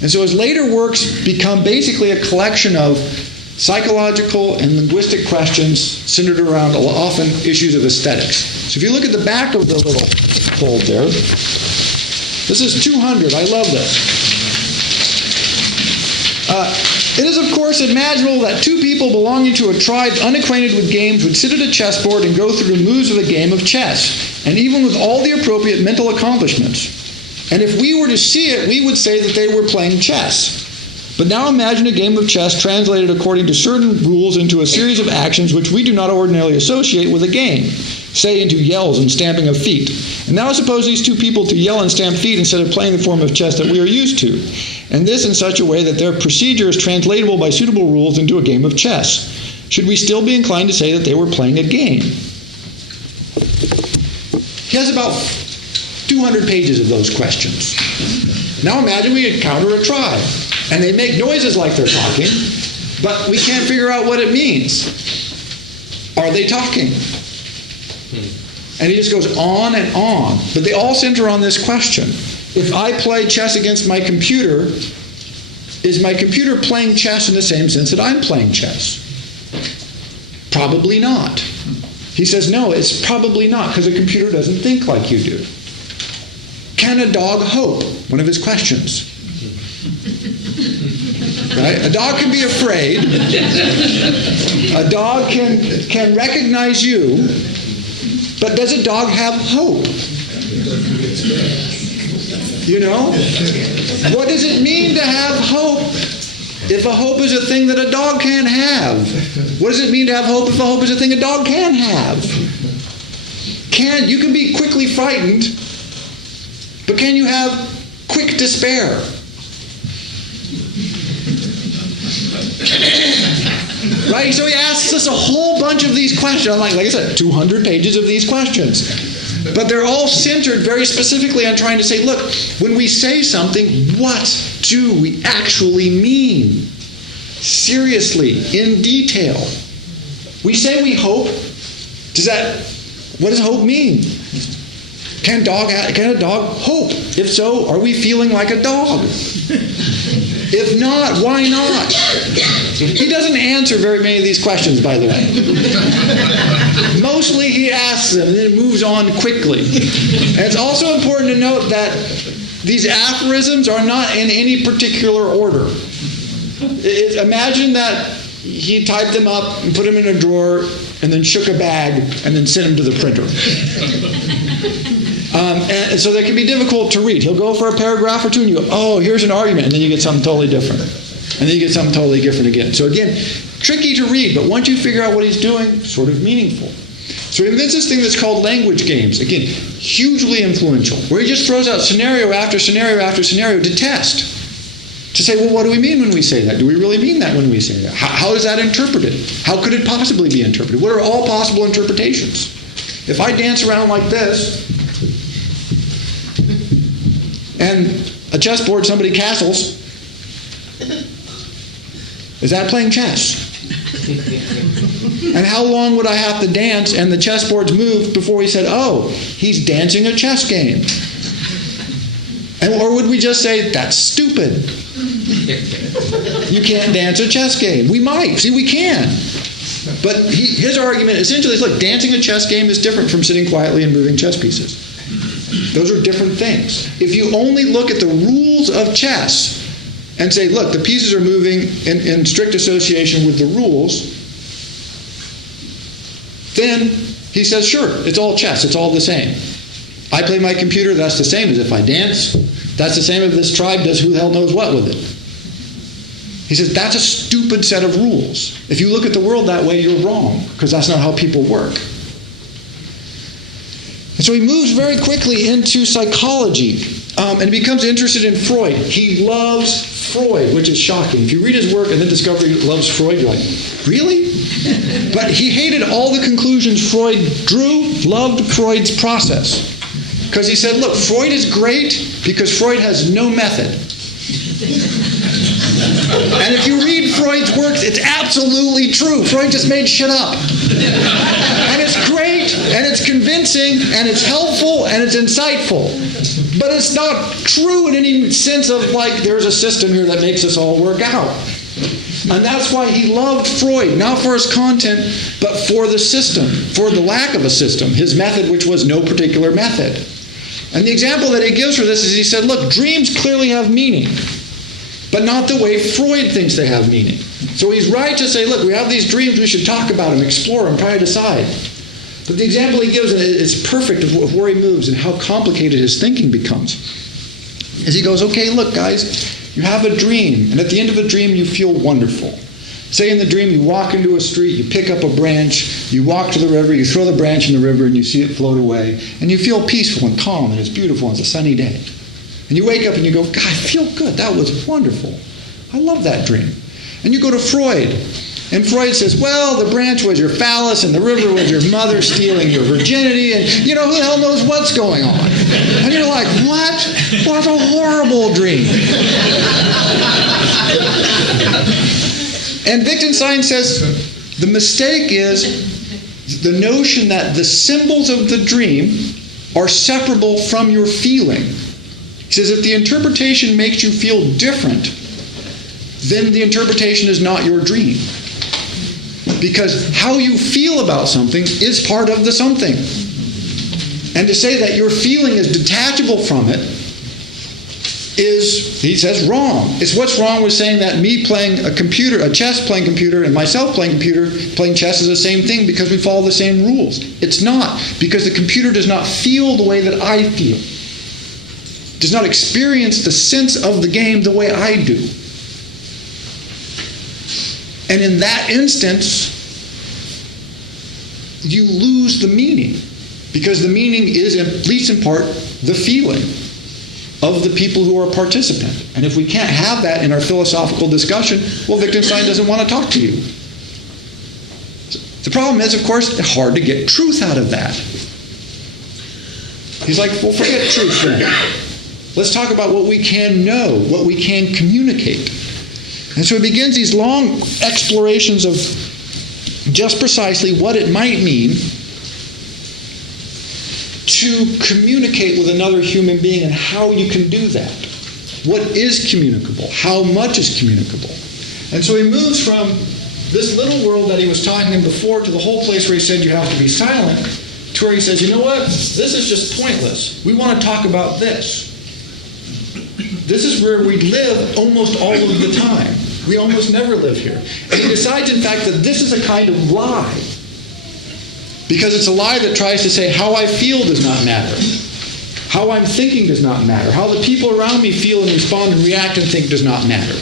And so his later works become basically a collection of psychological and linguistic questions centered around often issues of aesthetics. So if you look at the back of the little fold there, this is 200. I love this. It is, of course, imaginable that two people belonging to a tribe unacquainted with games would sit at a chessboard and go through the moves of a game of chess, and even with all the appropriate mental accomplishments. And if we were to see it, we would say that they were playing chess. But now imagine a game of chess translated according to certain rules into a series of actions which we do not ordinarily associate with a game, say into yells and stamping of feet. And now suppose these two people to yell and stamp feet instead of playing the form of chess that we are used to, and this in such a way that their procedure is translatable by suitable rules into a game of chess. Should we still be inclined to say that they were playing a game? He has about 200 pages of those questions. Now imagine we encounter a tribe, and they make noises like they're talking, but we can't figure out what it means. Are they talking? And he just goes on and on. But they all center on this question. If I play chess against my computer, is my computer playing chess in the same sense that I'm playing chess? Probably not. He says, no, it's probably not, because a computer doesn't think like you do. Can a dog hope? One of his questions. Right? A dog can be afraid. A dog can recognize you. But does a dog have hope? You know? What does it mean to have hope if a hope is a thing that a dog can't have? What does it mean to have hope if a hope is a thing a dog can have? You can be quickly frightened, but can you have quick despair? Right? So he asks us a whole bunch of these questions. Like I said, 200 pages of these questions. But they're all centered very specifically on trying to say, look, when we say something, what do we actually mean? Seriously, in detail. We say we hope. What does hope mean? Can a dog hope? If so, are we feeling like a dog? If not, why not? He doesn't answer very many of these questions, by the way. Mostly he asks them and then moves on quickly. And it's also important to note that these aphorisms are not in any particular order. Imagine that he typed them up and put them in a drawer and then shook a bag and then sent them to the printer. And so they can be difficult to read. He'll go for a paragraph or two and you go, oh, here's an argument. And then you get something totally different. And then you get something totally different again. So again, tricky to read, but once you figure out what he's doing, sort of meaningful. So he invents this thing that's called language games. Again, hugely influential, where he just throws out scenario after scenario after scenario to test. To say, well, what do we mean when we say that? Do we really mean that when we say that? How is that interpreted? How could it possibly be interpreted? What are all possible interpretations? If I dance around like this, and a chessboard somebody castles, is that playing chess? And how long would I have to dance and the chessboard's moved before he said, oh, he's dancing a chess game? Or would we just say, that's stupid? You can't dance a chess game. We might. See, we can. But his argument essentially is, look, dancing a chess game is different from sitting quietly and moving chess pieces. Those are different things. If you only look at the rules of chess and say, look, the pieces are moving in strict association with the rules, then he says, sure, it's all chess. It's all the same. I play my computer, that's the same as if I dance. That's the same if this tribe does who the hell knows what with it. He says, that's a stupid set of rules. If you look at the world that way, you're wrong, because that's not how people work. And so he moves very quickly into psychology, and he becomes interested in Freud. He loves Freud, which is shocking. If you read his work and then discover he loves Freud, you're like, really? But he hated all the conclusions Freud drew, loved Freud's process. Because he said, look, Freud is great because Freud has no method. And if you read Freud's works, it's absolutely true. Freud just made shit up. And it's great, and it's convincing, and it's helpful, and it's insightful. But it's not true in any sense of, like, there's a system here that makes us all work out. And that's why he loved Freud, not for his content, but for the system, for the lack of a system, his method, which was no particular method. And the example that he gives for this is he said, look, dreams clearly have meaning, but not the way Freud thinks they have meaning. So he's right to say, look, we have these dreams, we should talk about them, explore them, try to decide. But the example he gives is perfect of where he moves and how complicated his thinking becomes. As he goes, okay, look, guys, You have a dream, and at the end of a dream you feel wonderful. Say in the dream you walk into a street, you pick up a branch, you walk to the river, you throw the branch in the river and you see it float away, and you feel peaceful and calm and it's beautiful and it's a sunny day. And you wake up and you go, God, I feel good. That was wonderful. I love that dream. And you go to Freud. And Freud says, well, the branch was your phallus and the river was your mother stealing your virginity. And, who the hell knows what's going on? And you're like, what? What a horrible dream. And Wittgenstein says, the mistake is the notion that the symbols of the dream are separable from your feeling. He says, if the interpretation makes you feel different, then the interpretation is not your dream. Because how you feel about something is part of the something. And to say that your feeling is detachable from it is, he says, wrong. It's what's wrong with saying that me playing a chess playing computer, and myself playing chess is the same thing because we follow the same rules. It's not, because the computer does not feel the way that I feel. Does not experience the sense of the game the way I do. And in that instance, you lose the meaning, because the meaning is, at least in part, the feeling of the people who are a participant. And if we can't have that in our philosophical discussion, well, Wittgenstein doesn't want to talk to you. The problem is, of course, it's hard to get truth out of that. He's like, well, forget truth then. Let's talk about what we can know, what we can communicate. And so he begins these long explorations of just precisely what it might mean to communicate with another human being and how you can do that. What is communicable? How much is communicable? And so he moves from this little world that he was talking in before to the whole place where he said you have to be silent, to where he says, you know what? This is just pointless. We want to talk about this. This is where we live almost all of the time. We almost never live here. And he decides, in fact, that this is a kind of lie. Because it's a lie that tries to say how I feel does not matter. How I'm thinking does not matter. How the people around me feel and respond and react and think does not matter.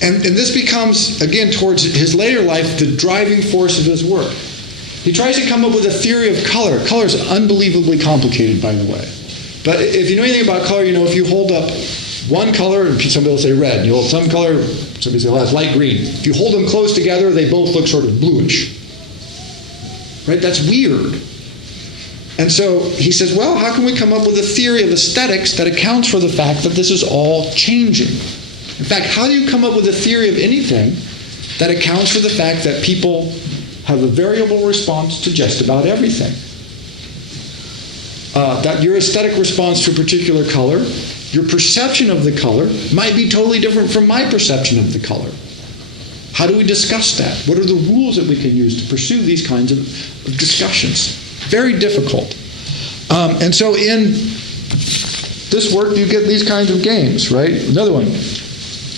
And this becomes, again, towards his later life, the driving force of his work. He tries to come up with a theory of color. Color is unbelievably complicated, by the way. But if you know anything about color, you know if you hold up one color, somebody will say red. You hold some color, somebody will say, well, that's light green. If you hold them close together, they both look sort of bluish. Right? That's weird. And so he says, well, how can we come up with a theory of aesthetics that accounts for the fact that this is all changing? In fact, how do you come up with a theory of anything that accounts for the fact that people have a variable response to just about everything? That your aesthetic response to a particular color, your perception of the color, might be totally different from my perception of the color. How do we discuss that? What are the rules that we can use to pursue these kinds of discussions? Very difficult. And so in this work, you get these kinds of games, right? Another one.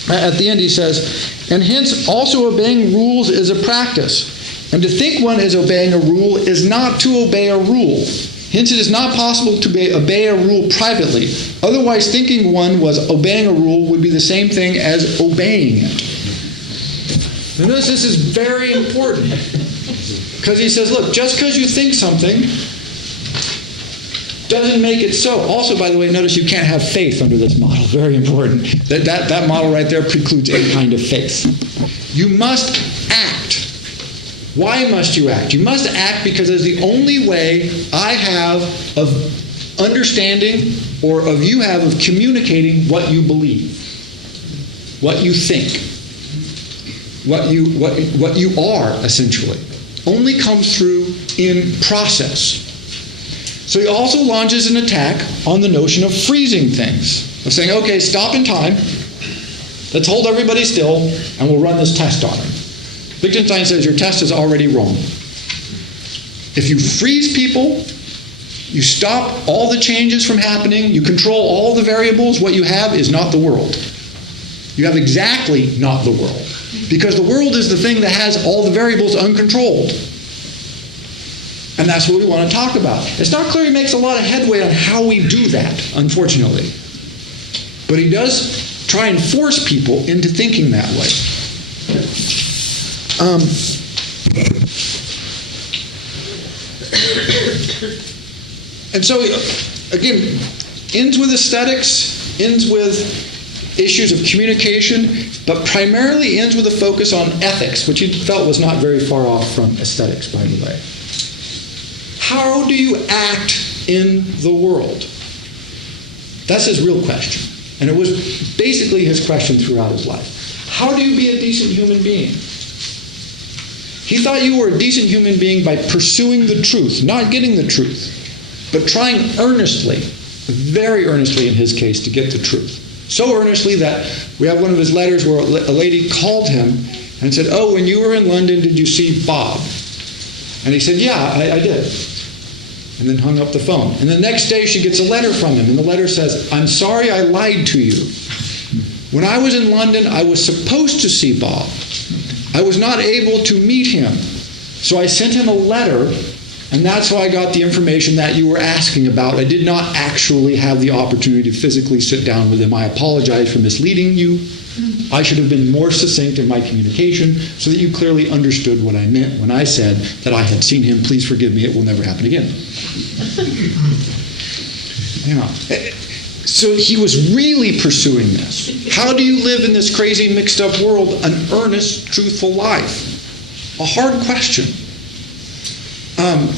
At the end, he says, and hence also obeying rules is a practice. And to think one is obeying a rule is not to obey a rule. Hence, it is not possible to obey a rule privately. Otherwise, thinking one was obeying a rule would be the same thing as obeying it. Now, notice this is very important. Because he says, look, just because you think something doesn't make it so. Also, by the way, notice you can't have faith under this model. Very important. That model right there precludes any kind of faith. You must act. Why must you act? You must act because it's the only way I have of understanding, or of you have of communicating what you believe, what you think, what you are, essentially. Only comes through in process. So he also launches an attack on the notion of freezing things, of saying, okay, stop in time, let's hold everybody still, and we'll run this test on them. Wittgenstein says your test is already wrong. If you freeze people, you stop all the changes from happening, you control all the variables, what you have is not the world. You have exactly not the world. Because the world is the thing that has all the variables uncontrolled. And that's what we want to talk about. It's not clear he makes a lot of headway on how we do that, unfortunately. But he does try and force people into thinking that way. And so, again, ends with aesthetics, ends with issues of communication, but primarily ends with a focus on ethics, which he felt was not very far off from aesthetics, by the way. How do you act in the world? That's his real question. And it was basically his question throughout his life. How do you be a decent human being? He thought you were a decent human being by pursuing the truth, not getting the truth, but trying earnestly, very earnestly in his case, to get the truth. So earnestly that we have one of his letters where a lady called him and said, "Oh, when you were in London, did you see Bob?" And he said, "Yeah, I did." And then hung up the phone. And the next day she gets a letter from him, and the letter says, "I'm sorry I lied to you. When I was in London, I was supposed to see Bob. I was not able to meet him. So I sent him a letter, and that's how I got the information that you were asking about. I did not actually have the opportunity to physically sit down with him. I apologize for misleading you. I should have been more succinct in my communication so that you clearly understood what I meant when I said that I had seen him. Please forgive me. It will never happen again." Yeah. So he was really pursuing this. How do you live in this crazy, mixed up world an earnest, truthful life? A hard question.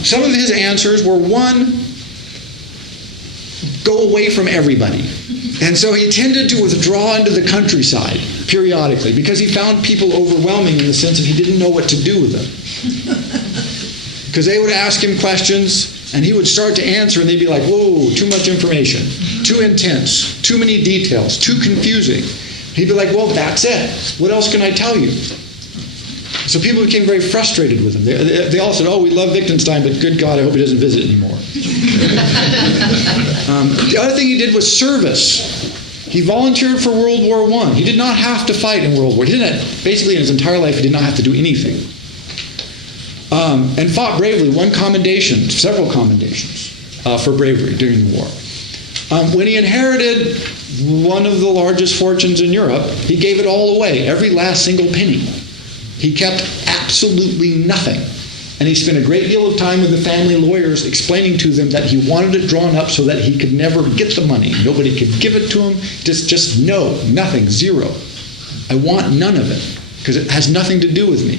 Some of his answers were, one, go away from everybody. And so he tended to withdraw into the countryside periodically because he found people overwhelming in the sense that he didn't know what to do with them. Because they would ask him questions and he would start to answer and they'd be like, "Whoa, too much information, too intense, too many details, too confusing." He'd be like, "Well, that's it. What else can I tell you?" So people became very frustrated with him. They all said, "Oh, we love Wittgenstein, but good God, I hope he doesn't visit anymore." The other thing he did was service. He volunteered for World War I. He did not have to fight in World War. He didn't. Basically, in his entire life, he did not have to do anything. And fought bravely. Won commendations, several commendations for bravery during the war. When he inherited one of the largest fortunes in Europe, he gave it all away, every last single penny. He kept absolutely nothing. And he spent a great deal of time with the family lawyers explaining to them that he wanted it drawn up so that he could never get the money. Nobody could give it to him. Just no, nothing, zero. I want none of it because it has nothing to do with me.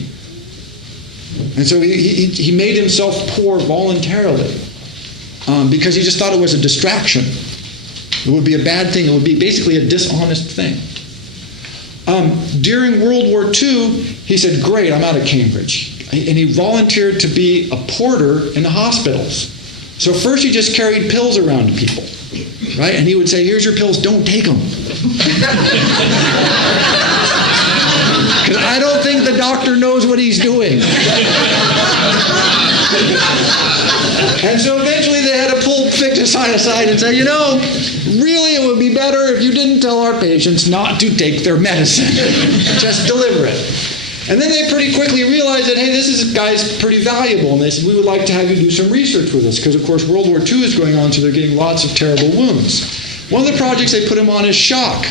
And so he made himself poor voluntarily because he just thought it was a distraction. It would be a bad thing. It would be basically a dishonest thing. During World War II, he said, "Great, I'm out of Cambridge." And he volunteered to be a porter in the hospitals. So first he just carried pills around to people, right? And he would say, "Here's your pills, don't take them." Because I don't think the doctor knows what he's doing. And so eventually they had to pull Wittgenstein aside and say, really it would be better if you didn't tell our patients not to take their medicine. Just deliver it. And then they pretty quickly realized that, hey, this guy's pretty valuable. And they said, "We would like to have you do some research with us." Because, of course, World War II is going on, so they're getting lots of terrible wounds. One of the projects they put him on is shock.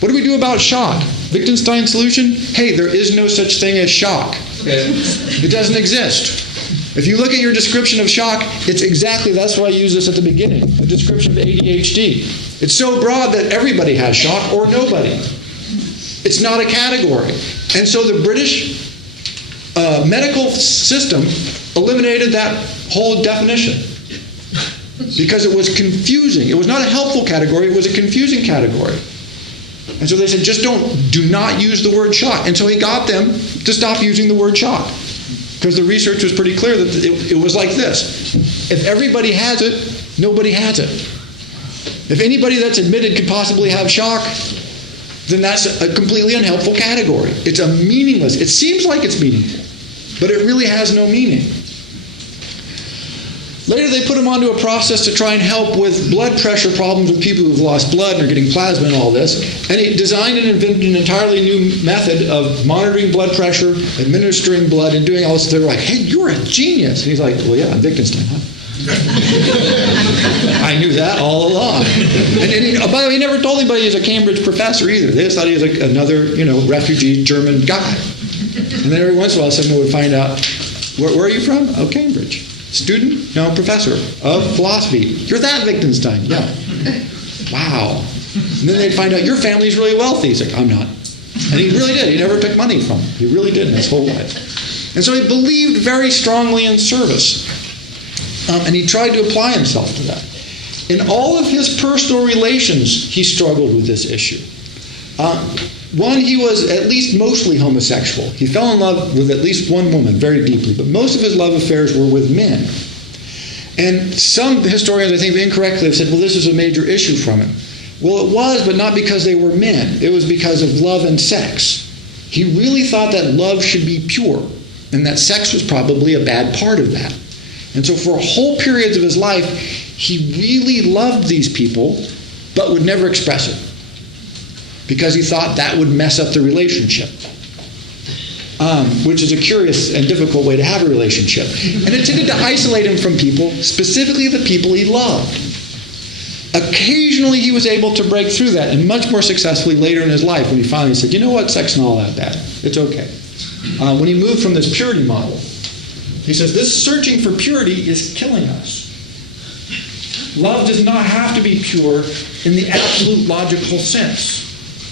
What do we do about shock? Wittgenstein's solution? Hey, there is no such thing as shock. It doesn't exist. If you look at your description of shock, that's why I use this at the beginning, a description of ADHD. It's so broad that everybody has shock or nobody. It's not a category. And so the British medical system eliminated that whole definition because it was confusing. It was not a helpful category, it was a confusing category. And so they said, do not use the word shock. And so he got them to stop using the word shock. Because the research was pretty clear that it was like this. If everybody has it, nobody has it. If anybody that's admitted could possibly have shock, then that's a completely unhelpful category. It's it seems like it's meaningful, but it really has no meaning. Later they put him onto a process to try and help with blood pressure problems with people who've lost blood and are getting plasma and all this. And he designed and invented an entirely new method of monitoring blood pressure, administering blood, and doing all this. They were like, "Hey, you're a genius." And he's like, "Well, yeah, I'm Wittgenstein, huh?" I knew that all along. And by the way, he never told anybody he was a Cambridge professor either. They just thought he was like another, refugee German guy. And then every once in a while, someone would find out, where are you from? Oh, Cambridge. Student? No, professor of philosophy. You're that Wittgenstein? Yeah. Wow. And then they'd find out, your family's really wealthy. He's like, I'm not. And he really did. He never took money from them. He really did in his whole life. And so he believed very strongly in service. And he tried to apply himself to that. In all of his personal relations, he struggled with this issue. One, he was at least mostly homosexual. He fell in love with at least one woman very deeply, but most of his love affairs were with men. And some historians, I think, incorrectly have said, well, this is a major issue from him. Well, it was, but not because they were men. It was because of love and sex. He really thought that love should be pure, and that sex was probably a bad part of that. And so for whole periods of his life, he really loved these people, but would never express it, because he thought that would mess up the relationship, which is a curious and difficult way to have a relationship. And it tended to isolate him from people, specifically the people he loved. Occasionally he was able to break through that, and much more successfully later in his life when he finally said, you know what, sex isn't all that bad. It's okay. When he moved from this purity model, he says, this searching for purity is killing us. Love does not have to be pure in the absolute logical sense.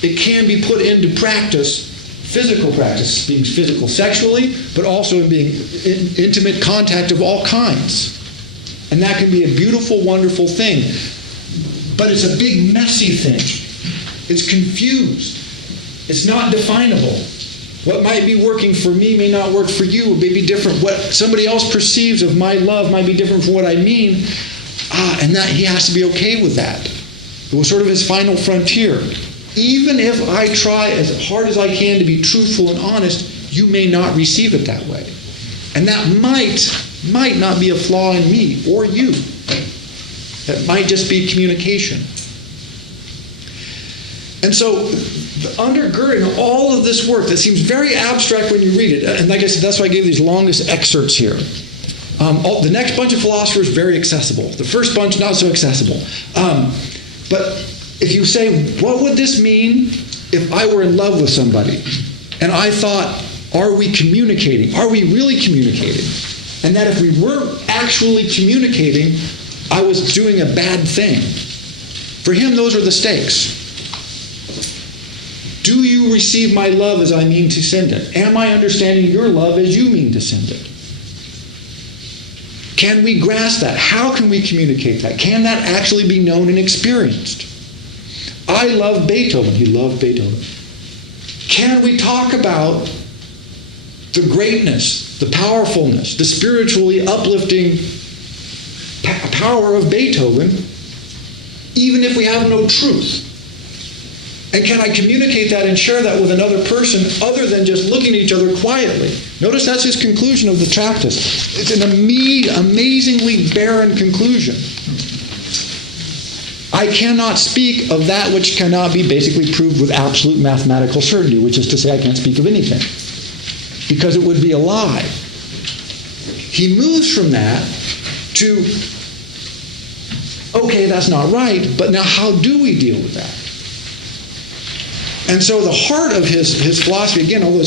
It can be put into practice, physical practice, being physical sexually, but also in being in intimate contact of all kinds. And that can be a beautiful, wonderful thing. But it's a big, messy thing. It's confused. It's not definable. What might be working for me may not work for you. It may be different. What somebody else perceives of my love might be different from what I mean. And that he has to be okay with that. It was sort of his final frontier. Even if I try as hard as I can to be truthful and honest, you may not receive it that way. And that might not be a flaw in me or you. That might just be communication. And so, undergirding all of this work that seems very abstract when you read it, and like I said, that's why I gave these longest excerpts here. The next bunch of philosophers, very accessible. The first bunch, not so accessible. But if you say, what would this mean if I were in love with somebody? And I thought, are we communicating? Are we really communicating? And that if we weren't actually communicating, I was doing a bad thing. For him, those are the stakes. Do you receive my love as I mean to send it? Am I understanding your love as you mean to send it? Can we grasp that? How can we communicate that? Can that actually be known and experienced? I love Beethoven. He loved Beethoven. Can we talk about the greatness, the powerfulness, the spiritually uplifting power of Beethoven, even if we have no truth? And can I communicate that and share that with another person other than just looking at each other quietly? Notice that's his conclusion of the Tractus. It's an amazingly barren conclusion. I cannot speak of that which cannot be basically proved with absolute mathematical certainty, which is to say I can't speak of anything, because it would be a lie. He moves from that to, okay, that's not right, but now how do we deal with that? And so the heart of his philosophy, again, although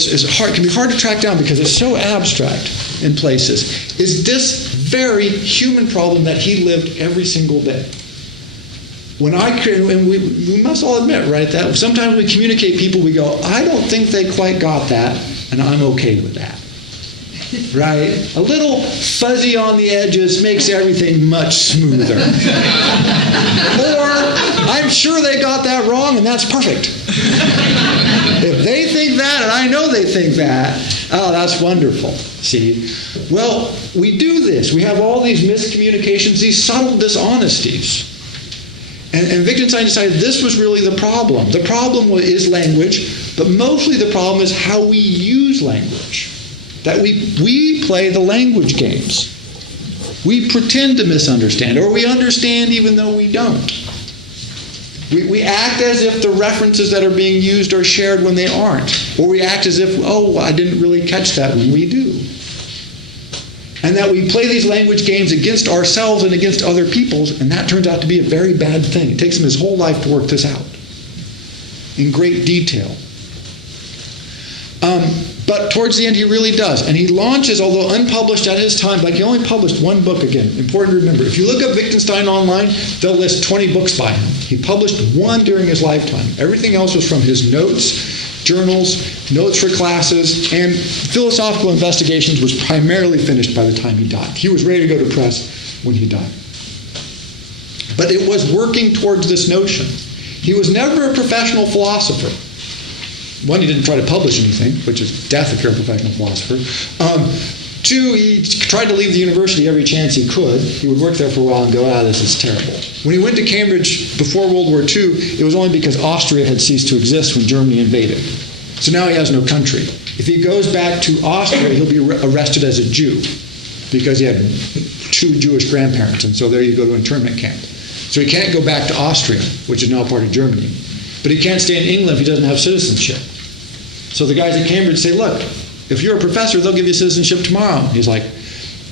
can be hard to track down because it's so abstract in places, is this very human problem that he lived every single day. When and we must all admit, right, that sometimes we communicate people, we go, I don't think they quite got that, and I'm okay with that. Right? A little fuzzy on the edges makes everything much smoother. Or, I'm sure they got that wrong, and that's perfect. If they think that, and I know they think that, oh, that's wonderful. See? Well, we do this. We have all these miscommunications, these subtle dishonesties. And Wittgenstein decided this was really the problem. The problem is language, but mostly the problem is how we use language. That we play the language games. We pretend to misunderstand, or we understand even though we don't. We act as if the references that are being used are shared when they aren't. Or we act as if, oh, I didn't really catch that when we do. And that we play these language games against ourselves and against other peoples, and that turns out to be a very bad thing. It takes him his whole life to work this out in great detail. But towards the end, he really does. And he launches, although unpublished at his time, like he only published one book again. Important to remember. If you look up Wittgenstein online, they'll list 20 books by him. He published one during his lifetime. Everything else was from his notes, journals, notes for classes, and philosophical investigations was primarily finished by the time he died. He was ready to go to press when he died. But it was working towards this notion. He was never a professional philosopher. One, he didn't try to publish anything, which is death if you're a professional philosopher. Two, he tried to leave the university every chance he could. He would work there for a while and go, this is terrible. When he went to Cambridge before World War II, it was only because Austria had ceased to exist when Germany invaded. So now he has no country. If he goes back to Austria, he'll be arrested as a Jew because he had 2 Jewish grandparents, and so there you go to internment camp. So he can't go back to Austria, which is now part of Germany. But he can't stay in England if he doesn't have citizenship. So the guys at Cambridge say, look, if you're a professor, they'll give you citizenship tomorrow. He's like,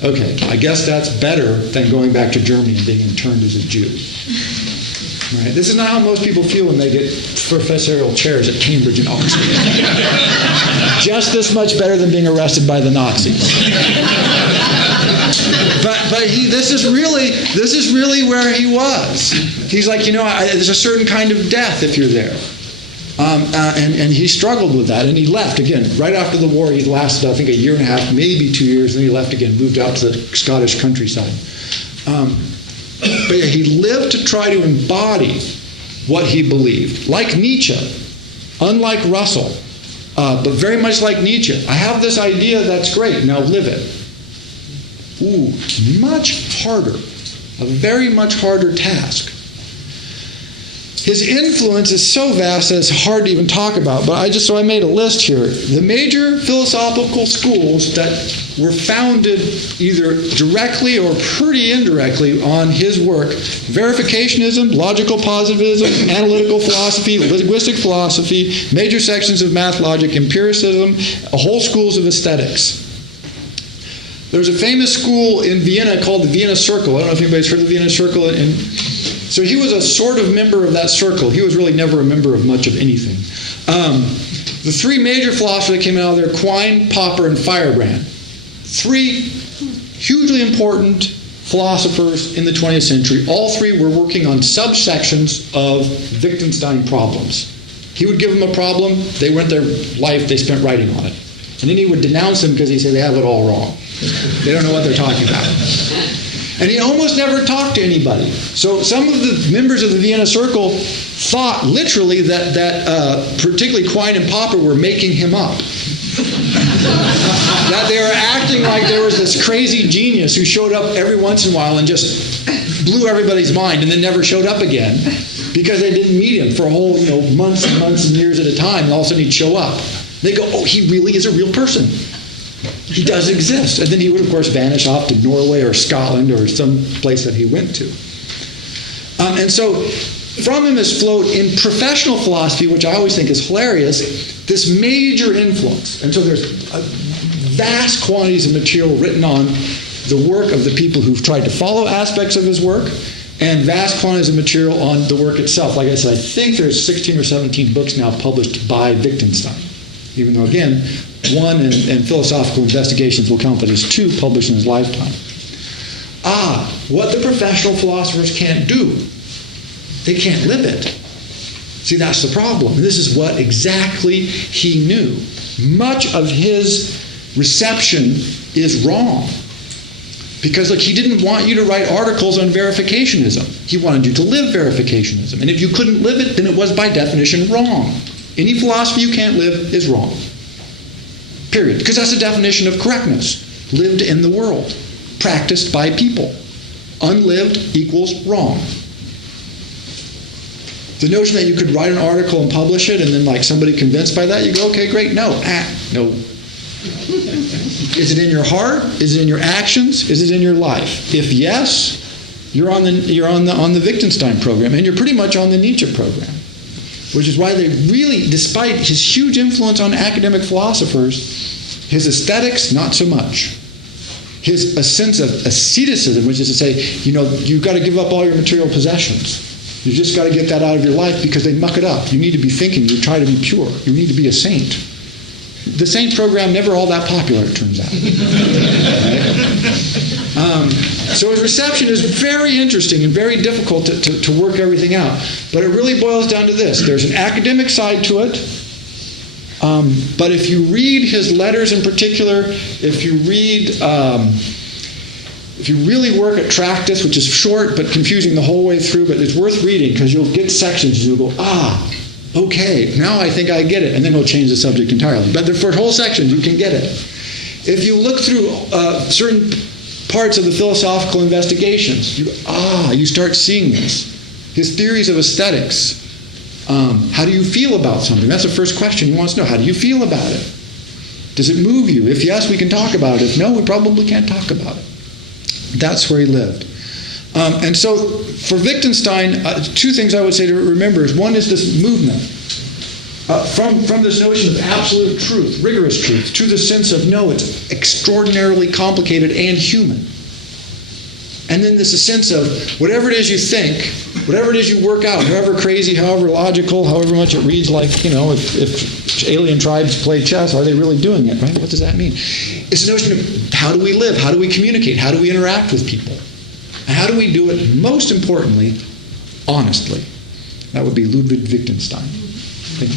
okay, I guess that's better than going back to Germany and being interned as a Jew. Right? This is not how most people feel when they get professorial chairs at Cambridge and Oxford. Just this much better than being arrested by the Nazis. But this is really where he was. He's like, there's a certain kind of death if you're there. And he struggled with that, and he left again. Right after the war, he lasted, I think, 1.5 years, maybe 2 years, and then he left again, moved out to the Scottish countryside. But he lived to try to embody what he believed. Like Nietzsche, unlike Russell, but very much like Nietzsche. I have this idea, that's great, now live it. Ooh, much harder, a very much harder task. His influence is so vast that it's hard to even talk about, but I made a list here. The major philosophical schools that were founded either directly or pretty indirectly on his work: verificationism, logical positivism, analytical philosophy, linguistic philosophy, major sections of math, logic, empiricism, whole schools of aesthetics. There's a famous school in Vienna called the Vienna Circle. I don't know if anybody's heard of the Vienna Circle. So he was a sort of member of that circle. He was really never a member of much of anything. The 3 major philosophers that came out of there: Quine, Popper, and Feyerabend. 3 hugely important philosophers in the 20th century. All 3 were working on subsections of Wittgenstein problems. He would give them a problem. They went their life, they spent writing on it. And then he would denounce them because he said they have it all wrong. They don't know what they're talking about. And he almost never talked to anybody. So some of the members of the Vienna Circle thought literally that particularly Quine and Popper were making him up. That they were acting like there was this crazy genius who showed up every once in a while and just blew everybody's mind and then never showed up again because they didn't meet him for a whole months and months and years at a time, and all of a sudden he'd show up. They go, oh, he really is a real person. He does exist. And then he would, of course, vanish off to Norway or Scotland or some place that he went to. And so from him has flowed in professional philosophy, which I always think is hilarious, this major influence. And so there's vast quantities of material written on the work of the people who've tried to follow aspects of his work, and vast quantities of material on the work itself. Like I said, I think there's 16 or 17 books now published by Wittgenstein. Even though, again, one and philosophical investigations will count that as 2 published in his lifetime. What the professional philosophers can't do. They can't live it. See, that's the problem. This is what exactly he knew. Much of his reception is wrong. Because, look, he didn't want you to write articles on verificationism. He wanted you to live verificationism. And if you couldn't live it, then it was by definition wrong. Any philosophy you can't live is wrong. Period. Because that's the definition of correctness. Lived in the world. Practiced by people. Unlived equals wrong. The notion that you could write an article and publish it and then somebody convinced by that, you go, okay, great. No. No. Is it in your heart? Is it in your actions? Is it in your life? If yes, you're on the Wittgenstein program, and you're pretty much on the Nietzsche program. Which is why they really, despite his huge influence on academic philosophers, his aesthetics, not so much. a sense of asceticism, which is to say, you've got to give up all your material possessions. You just got to get that out of your life because they muck it up. You need to be thinking. You try to be pure. You need to be a saint. The saint program, never all that popular, it turns out. Right? So his reception is very interesting and very difficult to work everything out. But it really boils down to this. There's an academic side to it. But if you read his letters in particular, if you really work at Tractus, which is short but confusing the whole way through, but it's worth reading because you'll get sections and you'll go, okay, now I think I get it. And then we'll change the subject entirely. But for whole sections, you can get it. If you look through certain parts of the philosophical investigations, you start seeing this. His theories of aesthetics. How do you feel about something? That's the first question he wants to know. How do you feel about it? Does it move you? If yes, we can talk about it. If no, we probably can't talk about it. That's where he lived. And so for Wittgenstein, two things I would say to remember is one is this movement from this notion of absolute truth, rigorous truth, to the sense of no, it's extraordinarily complicated and human. And then there's a sense of whatever it is you think, whatever it is you work out, however crazy, however logical, however much it reads like, if alien tribes play chess, are they really doing it, right? What does that mean? It's a notion of how do we live? How do we communicate? How do we interact with people? And how do we do it, most importantly, honestly? That would be Ludwig Wittgenstein. Thank you.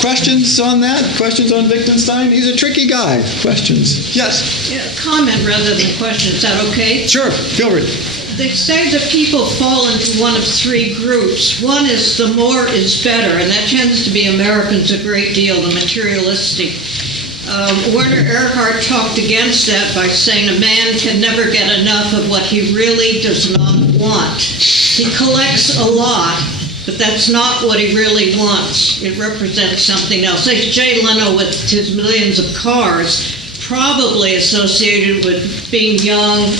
Questions on that? Questions on Wittgenstein? He's a tricky guy. Questions? Yes? Yeah, comment rather than question. Is that okay? Sure. Feel free. They say that people fall into one of three groups. One is the more is better, and that tends to be Americans a great deal, the materialistic. Werner Erhard talked against that by saying a man can never get enough of what he really does not want. He collects a lot, but that's not what he really wants. It represents something else. Like Jay Leno with his millions of cars, probably associated with being young,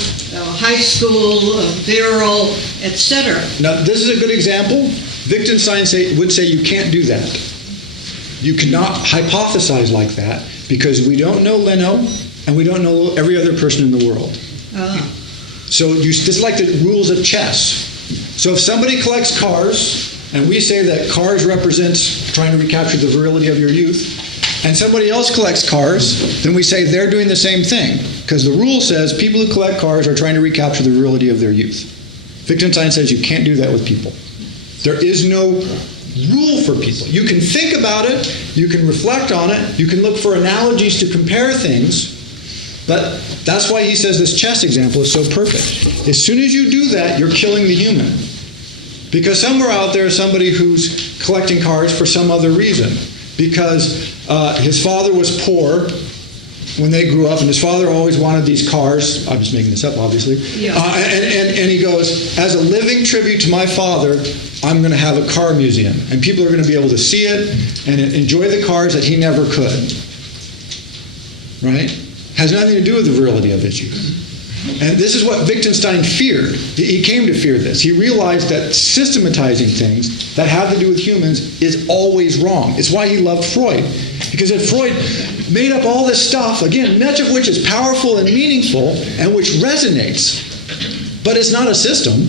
high school, virile, etc. Now, this is a good example. Wittgenstein would say you can't do that. You cannot hypothesize like that because we don't know Leno and we don't know every other person in the world. So just like the rules of chess. So if somebody collects cars, and we say that cars represents trying to recapture the virility of your youth, and somebody else collects cars, then we say they're doing the same thing. Because the rule says people who collect cars are trying to recapture the virility of their youth. Wittgenstein says you can't do that with people. There is no rule for people. You can think about it, you can reflect on it, you can look for analogies to compare things, but that's why he says this chess example is so perfect. As soon as you do that, you're killing the human. Because somewhere out there is somebody who's collecting cars for some other reason. Because his father was poor when they grew up, and his father always wanted these cars. I'm just making this up, obviously. Yeah. And he goes, as a living tribute to my father, I'm going to have a car museum. And people are going to be able to see it and enjoy the cars that he never could. Right? Has nothing to do with the virility of his youth. And this is what Wittgenstein feared. He came to fear this. He realized that systematizing things that have to do with humans is always wrong. It's why he loved Freud. Because if Freud made up all this stuff, again, much of which is powerful and meaningful and which resonates, but it's not a system.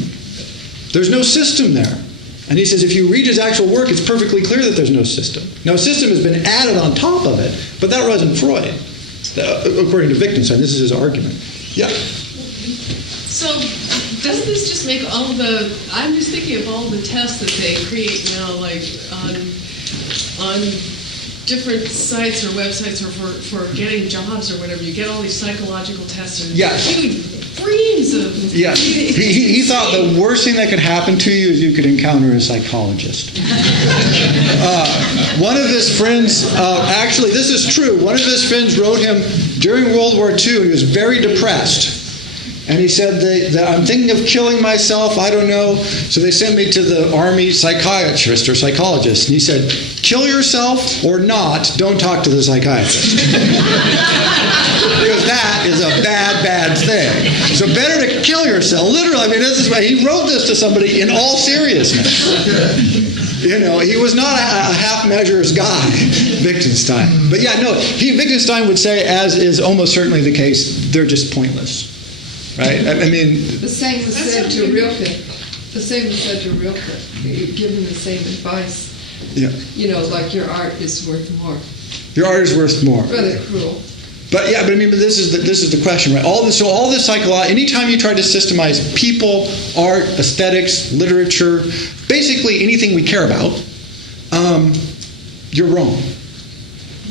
There's no system there. And he says if you read his actual work, it's perfectly clear that there's no system. Now, a system has been added on top of it, but that wasn't Freud. According to Wittgenstein, this is his argument. Yeah. So doesn't this just make all the, I'm just thinking of all the tests that they create now, like on different sites or websites or for getting jobs or whatever, you get all these psychological tests and huge reams of... Yeah, he thought the worst thing that could happen to you is you could encounter a psychologist. One of his friends, actually this is true, one of his friends wrote him during World War II, he was very depressed. And he said, I'm thinking of killing myself, I don't know. So they sent me to the army psychiatrist or psychologist. And he said, kill yourself or not, don't talk to the psychiatrist. Because that is a bad, bad thing. So better to kill yourself. Literally, I mean, this is why he wrote this to somebody in all seriousness. You know, he was not a half-measures guy, Wittgenstein. But yeah, no, Wittgenstein would say, as is almost certainly the case, they're just pointless. Right? I mean... The same was said to Rilke. The same was said to Rilke. You're given the same advice. Yeah. You know, like your art is worth more. Your art is worth more. Rather cruel. But yeah, but I mean, but this is the question, right? All this psychology. Anytime you try to systemize people, art, aesthetics, literature, basically anything we care about, you're wrong.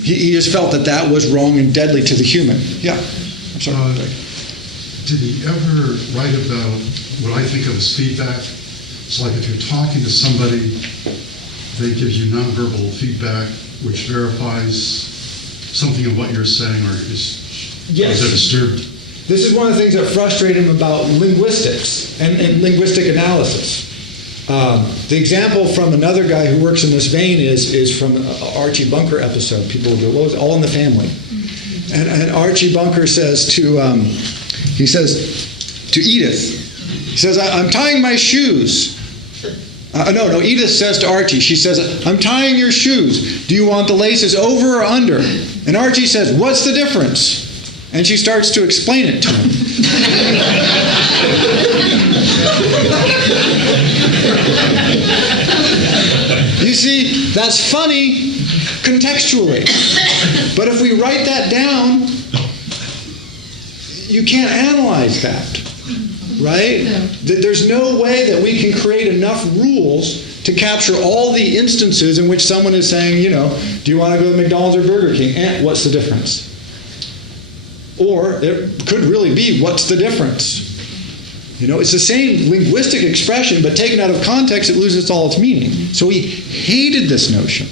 He just felt that was wrong and deadly to the human. Yeah. I'm sorry. Did he ever write about what I think of as feedback? So like if you're talking to somebody, they give you nonverbal feedback which verifies something of what you're saying, or is that disturbed? This is one of the things that frustrate him about linguistics and linguistic analysis. The example from another guy who works in this vein is from an Archie Bunker episode. People will go, well, it's All in the Family. And Archie Bunker says to Edith, he says, I'm tying my shoes. No, Edith says to Archie, she says, I'm tying your shoes. Do you want the laces over or under? And Archie says, what's the difference? And she starts to explain it to him. You see, that's funny contextually. But if we write that down, you can't analyze that. Right? No. There's no way that we can create enough rules to capture all the instances in which someone is saying, you know, do you want to go to McDonald's or Burger King? What's the difference? Or it could really be, what's the difference? You know, it's the same linguistic expression, but taken out of context, it loses all its meaning. So he hated this notion.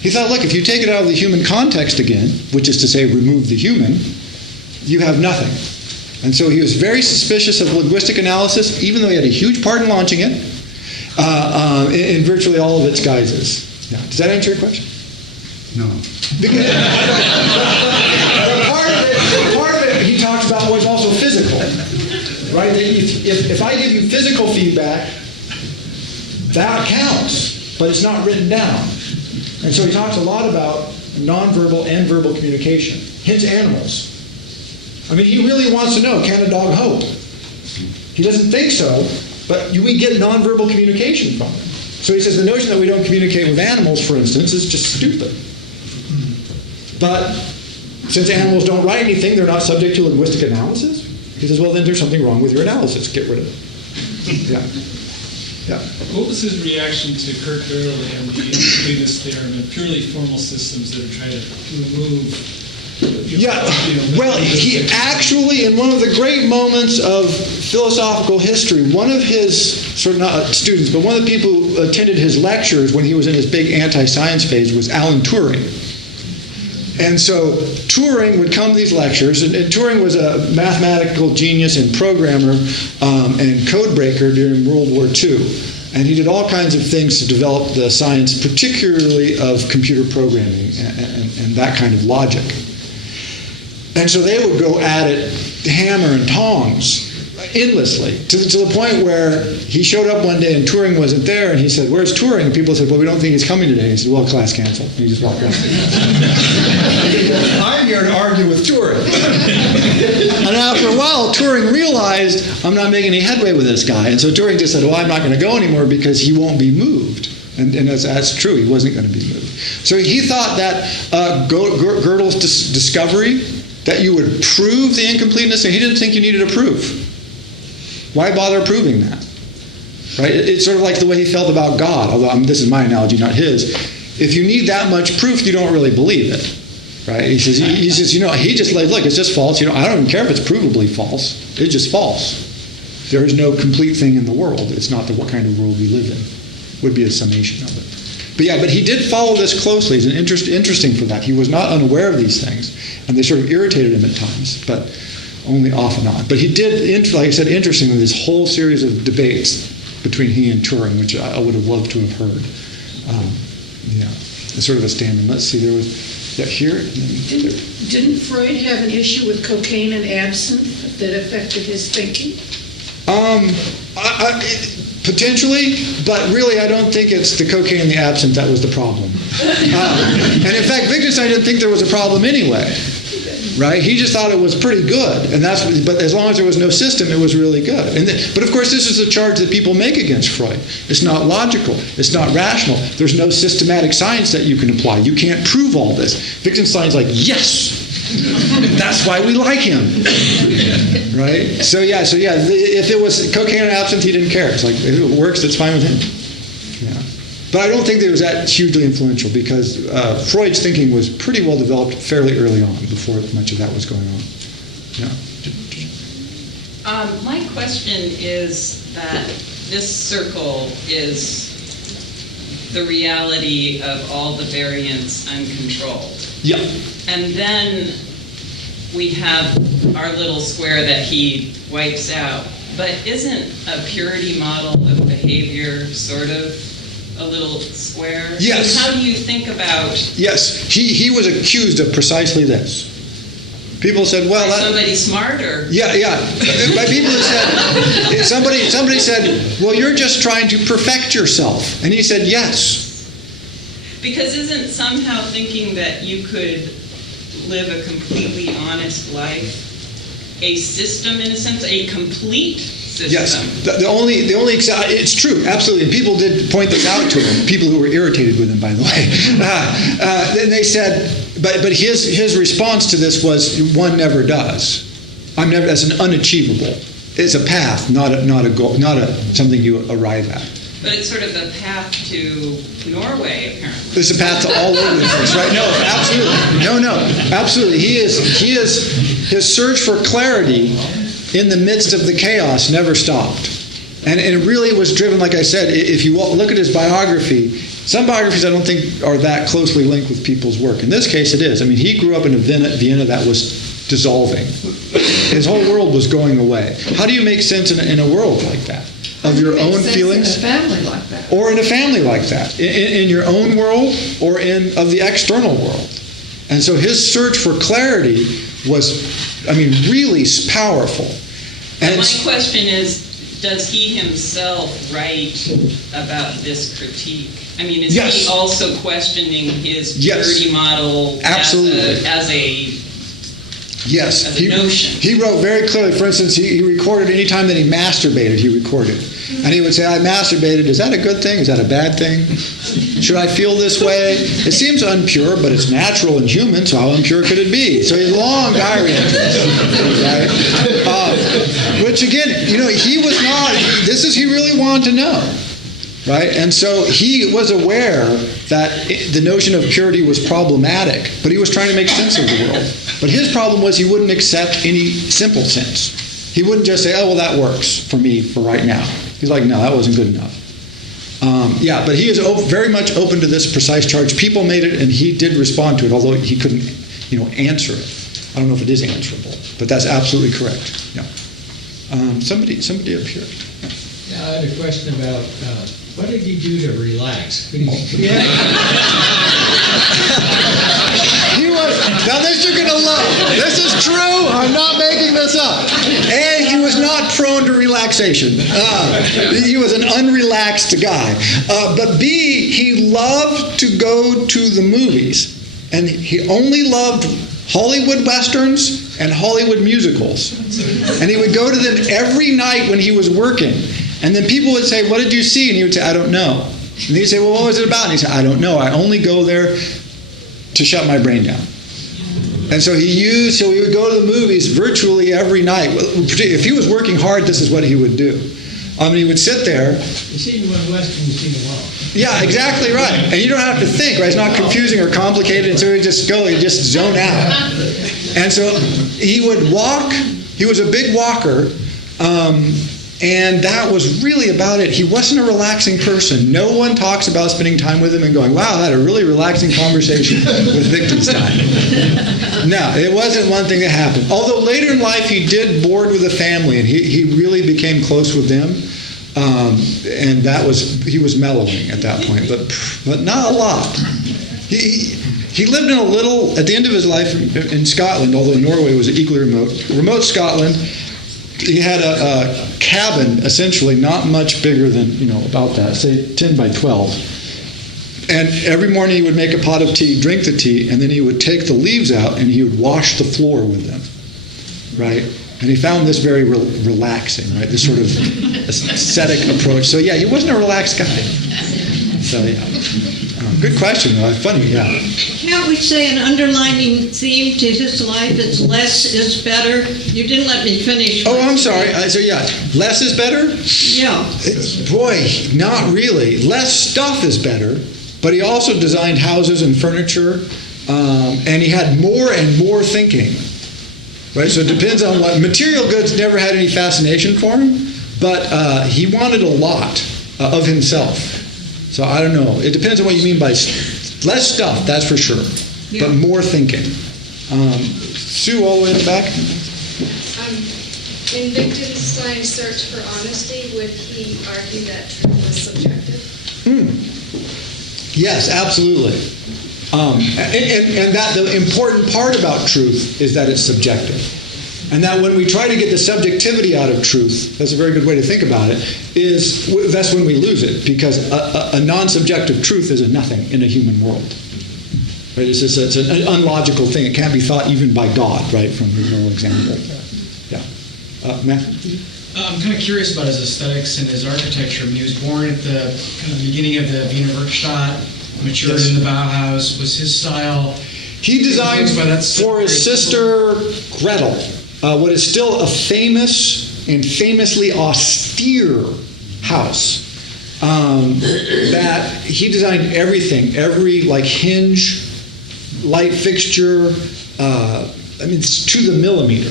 He thought, look, if you take it out of the human context again, which is to say remove the human, you have nothing. And so he was very suspicious of linguistic analysis, even though he had a huge part in launching it, in virtually all of its guises. Yeah. Does that answer your question? No. Because part of it he talks about was also physical. Right? That if I give you physical feedback, that counts, but it's not written down. And so he talks a lot about nonverbal and verbal communication, hence animals. I mean, he really wants to know, can a dog hope? He doesn't think so, but we get nonverbal communication from him. So he says the notion that we don't communicate with animals, for instance, is just stupid. But since animals don't write anything, they're not subject to linguistic analysis. He says, well, then there's something wrong with your analysis. Get rid of it. Yeah. Yeah. What was his reaction to Kurt Gödel and the incompleteness theorem and purely formal systems that are trying to remove? Well, he actually, in one of the great moments of philosophical history, one of his, sort of not students, but one of the people who attended his lectures when he was in his big anti-science phase was Alan Turing. And so Turing would come to these lectures, and Turing was a mathematical genius and programmer and code breaker during World War II. And he did all kinds of things to develop the science, particularly of computer programming and that kind of logic. And so they would go at it hammer and tongs endlessly, to the point where he showed up one day and Turing wasn't there, and he said, where's Turing? And people said, well, we don't think he's coming today. And he said, well, class canceled. And he just walked out. I'm here to argue with Turing. And after a while, Turing realized, I'm not making any headway with this guy. And so Turing just said, well, I'm not going to go anymore because he won't be moved. And that's true. He wasn't going to be moved. So he thought that Gödel's discovery, that you would prove the incompleteness, and he didn't think you needed a proof. Why bother proving that? Right? It's sort of like the way he felt about God, although this is my analogy, not his. If you need that much proof, you don't really believe it. Right? He says, you know, he just like, look, it's just false. You know, I don't even care if it's provably false. It's just false. There is no complete thing in the world. It's not what kind of world we live in. Would be a summation of it. But he did follow this closely. It's interesting for that. He was not unaware of these things, and they sort of irritated him at times. But only off and on. But he did, like I said, interestingly, this whole series of debates between he and Turing, which I would have loved to have heard. It's sort of a stand-in. Let's see, there was, here. Didn't Freud have an issue with cocaine and absinthe that affected his thinking? Potentially, but really I don't think it's the cocaine and the absinthe that was the problem. And in fact, Wittgenstein didn't think there was a problem anyway. Right? He just thought it was pretty good, but as long as there was no system, it was really good. But of course, this is a charge that people make against Freud. It's not logical. It's not rational. There's no systematic science that you can apply. You can't prove all this. Wittgenstein's like, yes, that's why we like him, right? So yeah. If it was cocaine and absinthe, he didn't care. It's like if it works, that's fine with him. Yeah. But I don't think that it was that hugely influential because Freud's thinking was pretty well developed fairly early on before much of that was going on. Yeah. My question is that this circle is the reality of all the variants uncontrolled. Yeah. And then we have our little square that he wipes out. But isn't a purity model of behavior sort of a little square? Yes. So how do you think about... Yes, he was accused of precisely this. People said, well... somebody smarter. Yeah. By people who said... Somebody said, well, you're just trying to perfect yourself. And he said, yes. Because isn't somehow thinking that you could live a completely honest life a system in a sense, a complete system? Yes, the only it's true, absolutely. And people did point this out to him. People who were irritated with him, by the way. Then they said, but his response to this was, one never does. That's an unachievable. It's a path, not a goal, not something you arrive at. But it's sort of a path to Norway, apparently. It's a path to all over the place, right? No, absolutely. No, absolutely. His search for clarity in the midst of the chaos never stopped. And it really was driven, like I said, if you look at his biography, some biographies I don't think are that closely linked with people's work. In this case, it is. I mean, he grew up in a Vienna that was dissolving. His whole world was going away. How do you make sense in a world like that? Of your own feelings? In a family like that. Or in a family like that. In your own world or of the external world. And so his search for clarity was, really powerful. And my question is, does he himself write about this critique? Is he also questioning his purity model absolutely. as a notion? He wrote very clearly, for instance, he recorded any time that he masturbated, he recorded. And he would say, I masturbated. Is that a good thing? Is that a bad thing? Should I feel this way? It seems unpure, but it's natural and human, so how impure could it be? So he's long diary entries. Right? Which again, he was not, he really wanted to know. Right? And so he was aware that the notion of purity was problematic, but he was trying to make sense of the world. But his problem was he wouldn't accept any simple sense. He wouldn't just say, oh, well, that works for me for right now. He's like, no, that wasn't good enough. But he is very much open to this precise charge. People made it, and he did respond to it, although he couldn't, answer it. I don't know if it is answerable, but that's absolutely correct. Yeah. Somebody up here. Yeah, I had a question about what did he do to relax? He was, now this you're going to love. This is true. I'm not making this up. A, he was not prone to relaxation. He was an unrelaxed guy. But B, he loved to go to the movies. And he only loved Hollywood Westerns and Hollywood musicals. And he would go to them every night when he was working. And then people would say, what did you see? And he would say, I don't know. And he'd say, well, what was it about? And he'd say, I don't know. I only go there to shut my brain down. And so he would go to the movies virtually every night. If he was working hard, this is what he would do. He would sit there. You see one Western, you see them all. Yeah, exactly right. And you don't have to think, right? It's not confusing or complicated. And so he'd just zone out. And so he would walk. He was a big walker. And that was really about it. He wasn't a relaxing person. No one talks about spending time with him and going, wow, I had a really relaxing conversation with Wittgenstein. No, it wasn't one thing that happened. Although later in life he did board with a family, and he really became close with them. And he was mellowing at that point, but not a lot. He lived in at the end of his life in Scotland, although Norway was equally remote Scotland. He had a cabin, essentially, not much bigger than, about that, say 10 by 12. And every morning he would make a pot of tea, drink the tea, and then he would take the leaves out and he would wash the floor with them, right? And he found this very relaxing, right? This sort of ascetic approach. So, yeah, he wasn't a relaxed guy. So, yeah. Good question, though. Funny, yeah. Can't we say an underlining theme to his life is less is better? You didn't let me finish. Oh, I'm sorry. So, yeah, less is better? Yeah. Boy, not really. Less stuff is better, but he also designed houses and furniture, and he had more and more thinking. Right? So it depends on what. Material goods never had any fascination for him, but he wanted a lot of himself. So I don't know. It depends on what you mean by less stuff, that's for sure, but more thinking. Sue, all the way in the back. In Wittgenstein's search for honesty, would he argue that truth is subjective? Yes, absolutely. And that the important part about truth is that it's subjective. And that when we try to get the subjectivity out of truth, that's a very good way to think about it, that's when we lose it, because a non-subjective truth is a nothing in a human world. Right? It's an unlogical thing. It can't be thought even by God, right, from the normal example. Yeah. Matt? I'm kind of curious about his aesthetics and his architecture. I mean, he was born at the kind of beginning of the Wiener Werkstatt, matured in the Bauhaus. Was his style... He designed for his sister Gretel what is still a famous and famously austere house. That he designed everything, every hinge, light fixture. It's to the millimeter,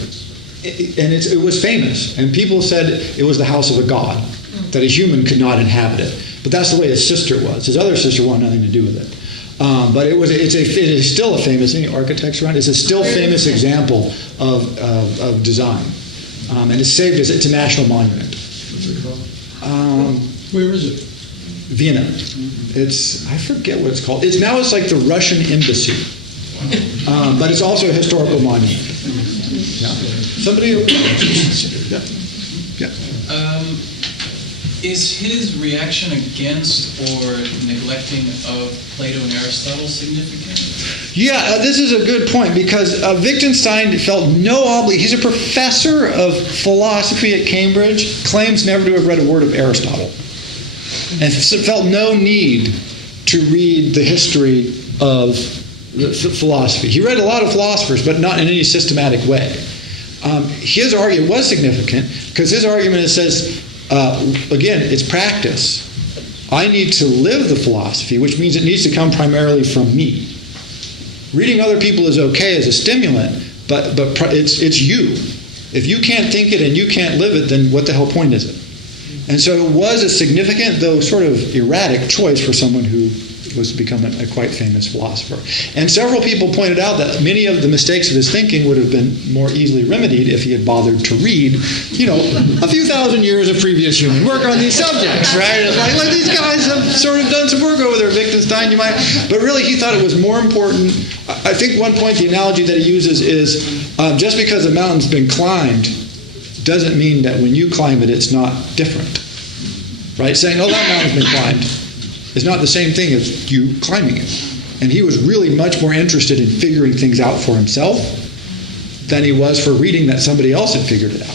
and it was famous. And people said it was the house of a god, that a human could not inhabit it. But that's the way his sister was. His other sister wanted nothing to do with it. But it is still a famous architecture around. It's a still famous example of design, and it's saved as it's a national monument. What's it called? Where is it? Vienna. I forget what it's called. It's like the Russian embassy, but it's also a historical monument. Yeah. Somebody. Yeah. Is his reaction against or neglecting of Plato and Aristotle significant? Yeah, this is a good point, because Wittgenstein felt no obligation. He's a professor of philosophy at Cambridge, claims never to have read a word of Aristotle, and felt no need to read the history of philosophy. He read a lot of philosophers, but not in any systematic way. His argument was significant, because his argument says, again, it's practice. I need to live the philosophy, which means it needs to come primarily from me. Reading other people is okay as a stimulant, but it's you. If you can't think it and you can't live it, then what the hell point is it? And so it was a significant, though sort of erratic, choice for someone who was to become a quite famous philosopher. And several people pointed out that many of the mistakes of his thinking would have been more easily remedied if he had bothered to read, a few thousand years of previous human work on these subjects, right? It's like these guys have sort of done some work over there, Wittgenstein, but really he thought it was more important. I think one point, the analogy that he uses is, just because a mountain's been climbed doesn't mean that when you climb it, it's not different, right? Saying, oh, that mountain's been climbed is not the same thing as you climbing it. And he was really much more interested in figuring things out for himself than he was for reading that somebody else had figured it out.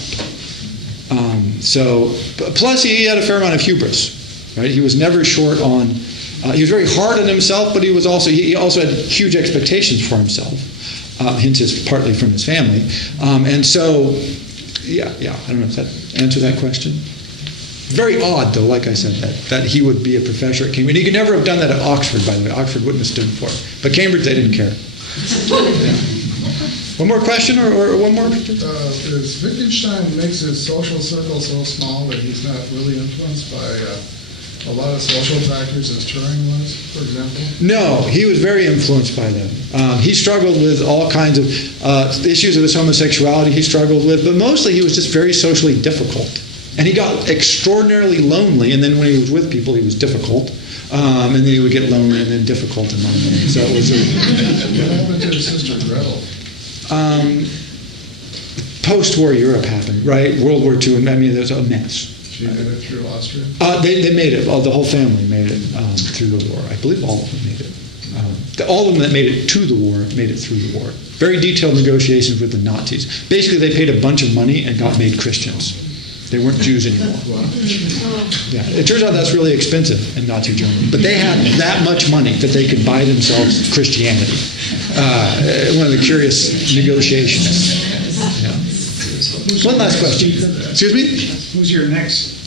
Plus he had a fair amount of hubris, right? He was never short on, he was very hard on himself, but he also had huge expectations for himself, hence partly from his family. I don't know if that answered that question. Very odd, though, like I said, that he would be a professor at Cambridge. He could never have done that at Oxford, by the way. Oxford wouldn't have stood for it. But Cambridge, they didn't care. One more question or one more? Is Wittgenstein makes his social circle so small that he's not really influenced by a lot of social factors as Turing was, for example? No, he was very influenced by them. He struggled with all kinds of issues of his homosexuality he struggled with, but mostly he was just very socially difficult. And he got extraordinarily lonely, and then when he was with people, he was difficult. And then he would get lonely and then difficult and lonely. So it was What happened to his sister Gretel? Post-war Europe happened, right? World War II, and I mean, there's a mess. She made it through Austria? They made it. The whole family made it through the war. I believe all of them made it. All of them that made it to the war made it through the war. Very detailed negotiations with the Nazis. Basically, they paid a bunch of money and got made Christians. They weren't Jews anymore. Yeah, it turns out that's really expensive in Nazi Germany. But they had that much money that they could buy themselves Christianity. One of the curious negotiations. Yeah. One last question. Excuse me? Who's your next?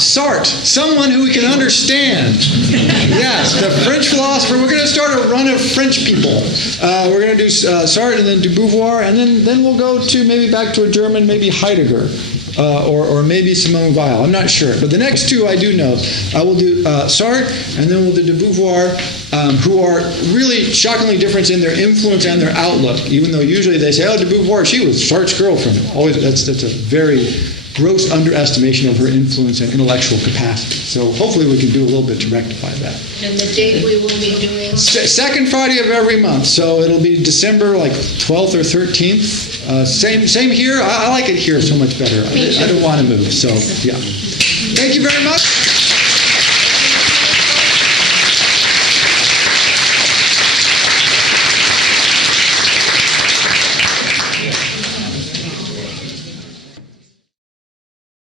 Sartre, someone who we can understand. Yes, the French philosopher. We're going to start a run of French people. We're going to do Sartre and then de Beauvoir, and then we'll go to maybe back to a German, maybe Heidegger. Or maybe Simone Weil. I'm not sure. But the next two I do know. I will do Sartre, and then we'll do de Beauvoir, who are really shockingly different in their influence and their outlook, even though usually they say, de Beauvoir, she was Sartre's girlfriend. Always, that's a very gross underestimation of her influence and intellectual capacity. So hopefully we can do a little bit to rectify that. And the date we will be doing? Second Friday of every month. So it'll be December 12th or 13th. Same here. I like it here so much better. I don't want to move. So yeah. Thank you very much.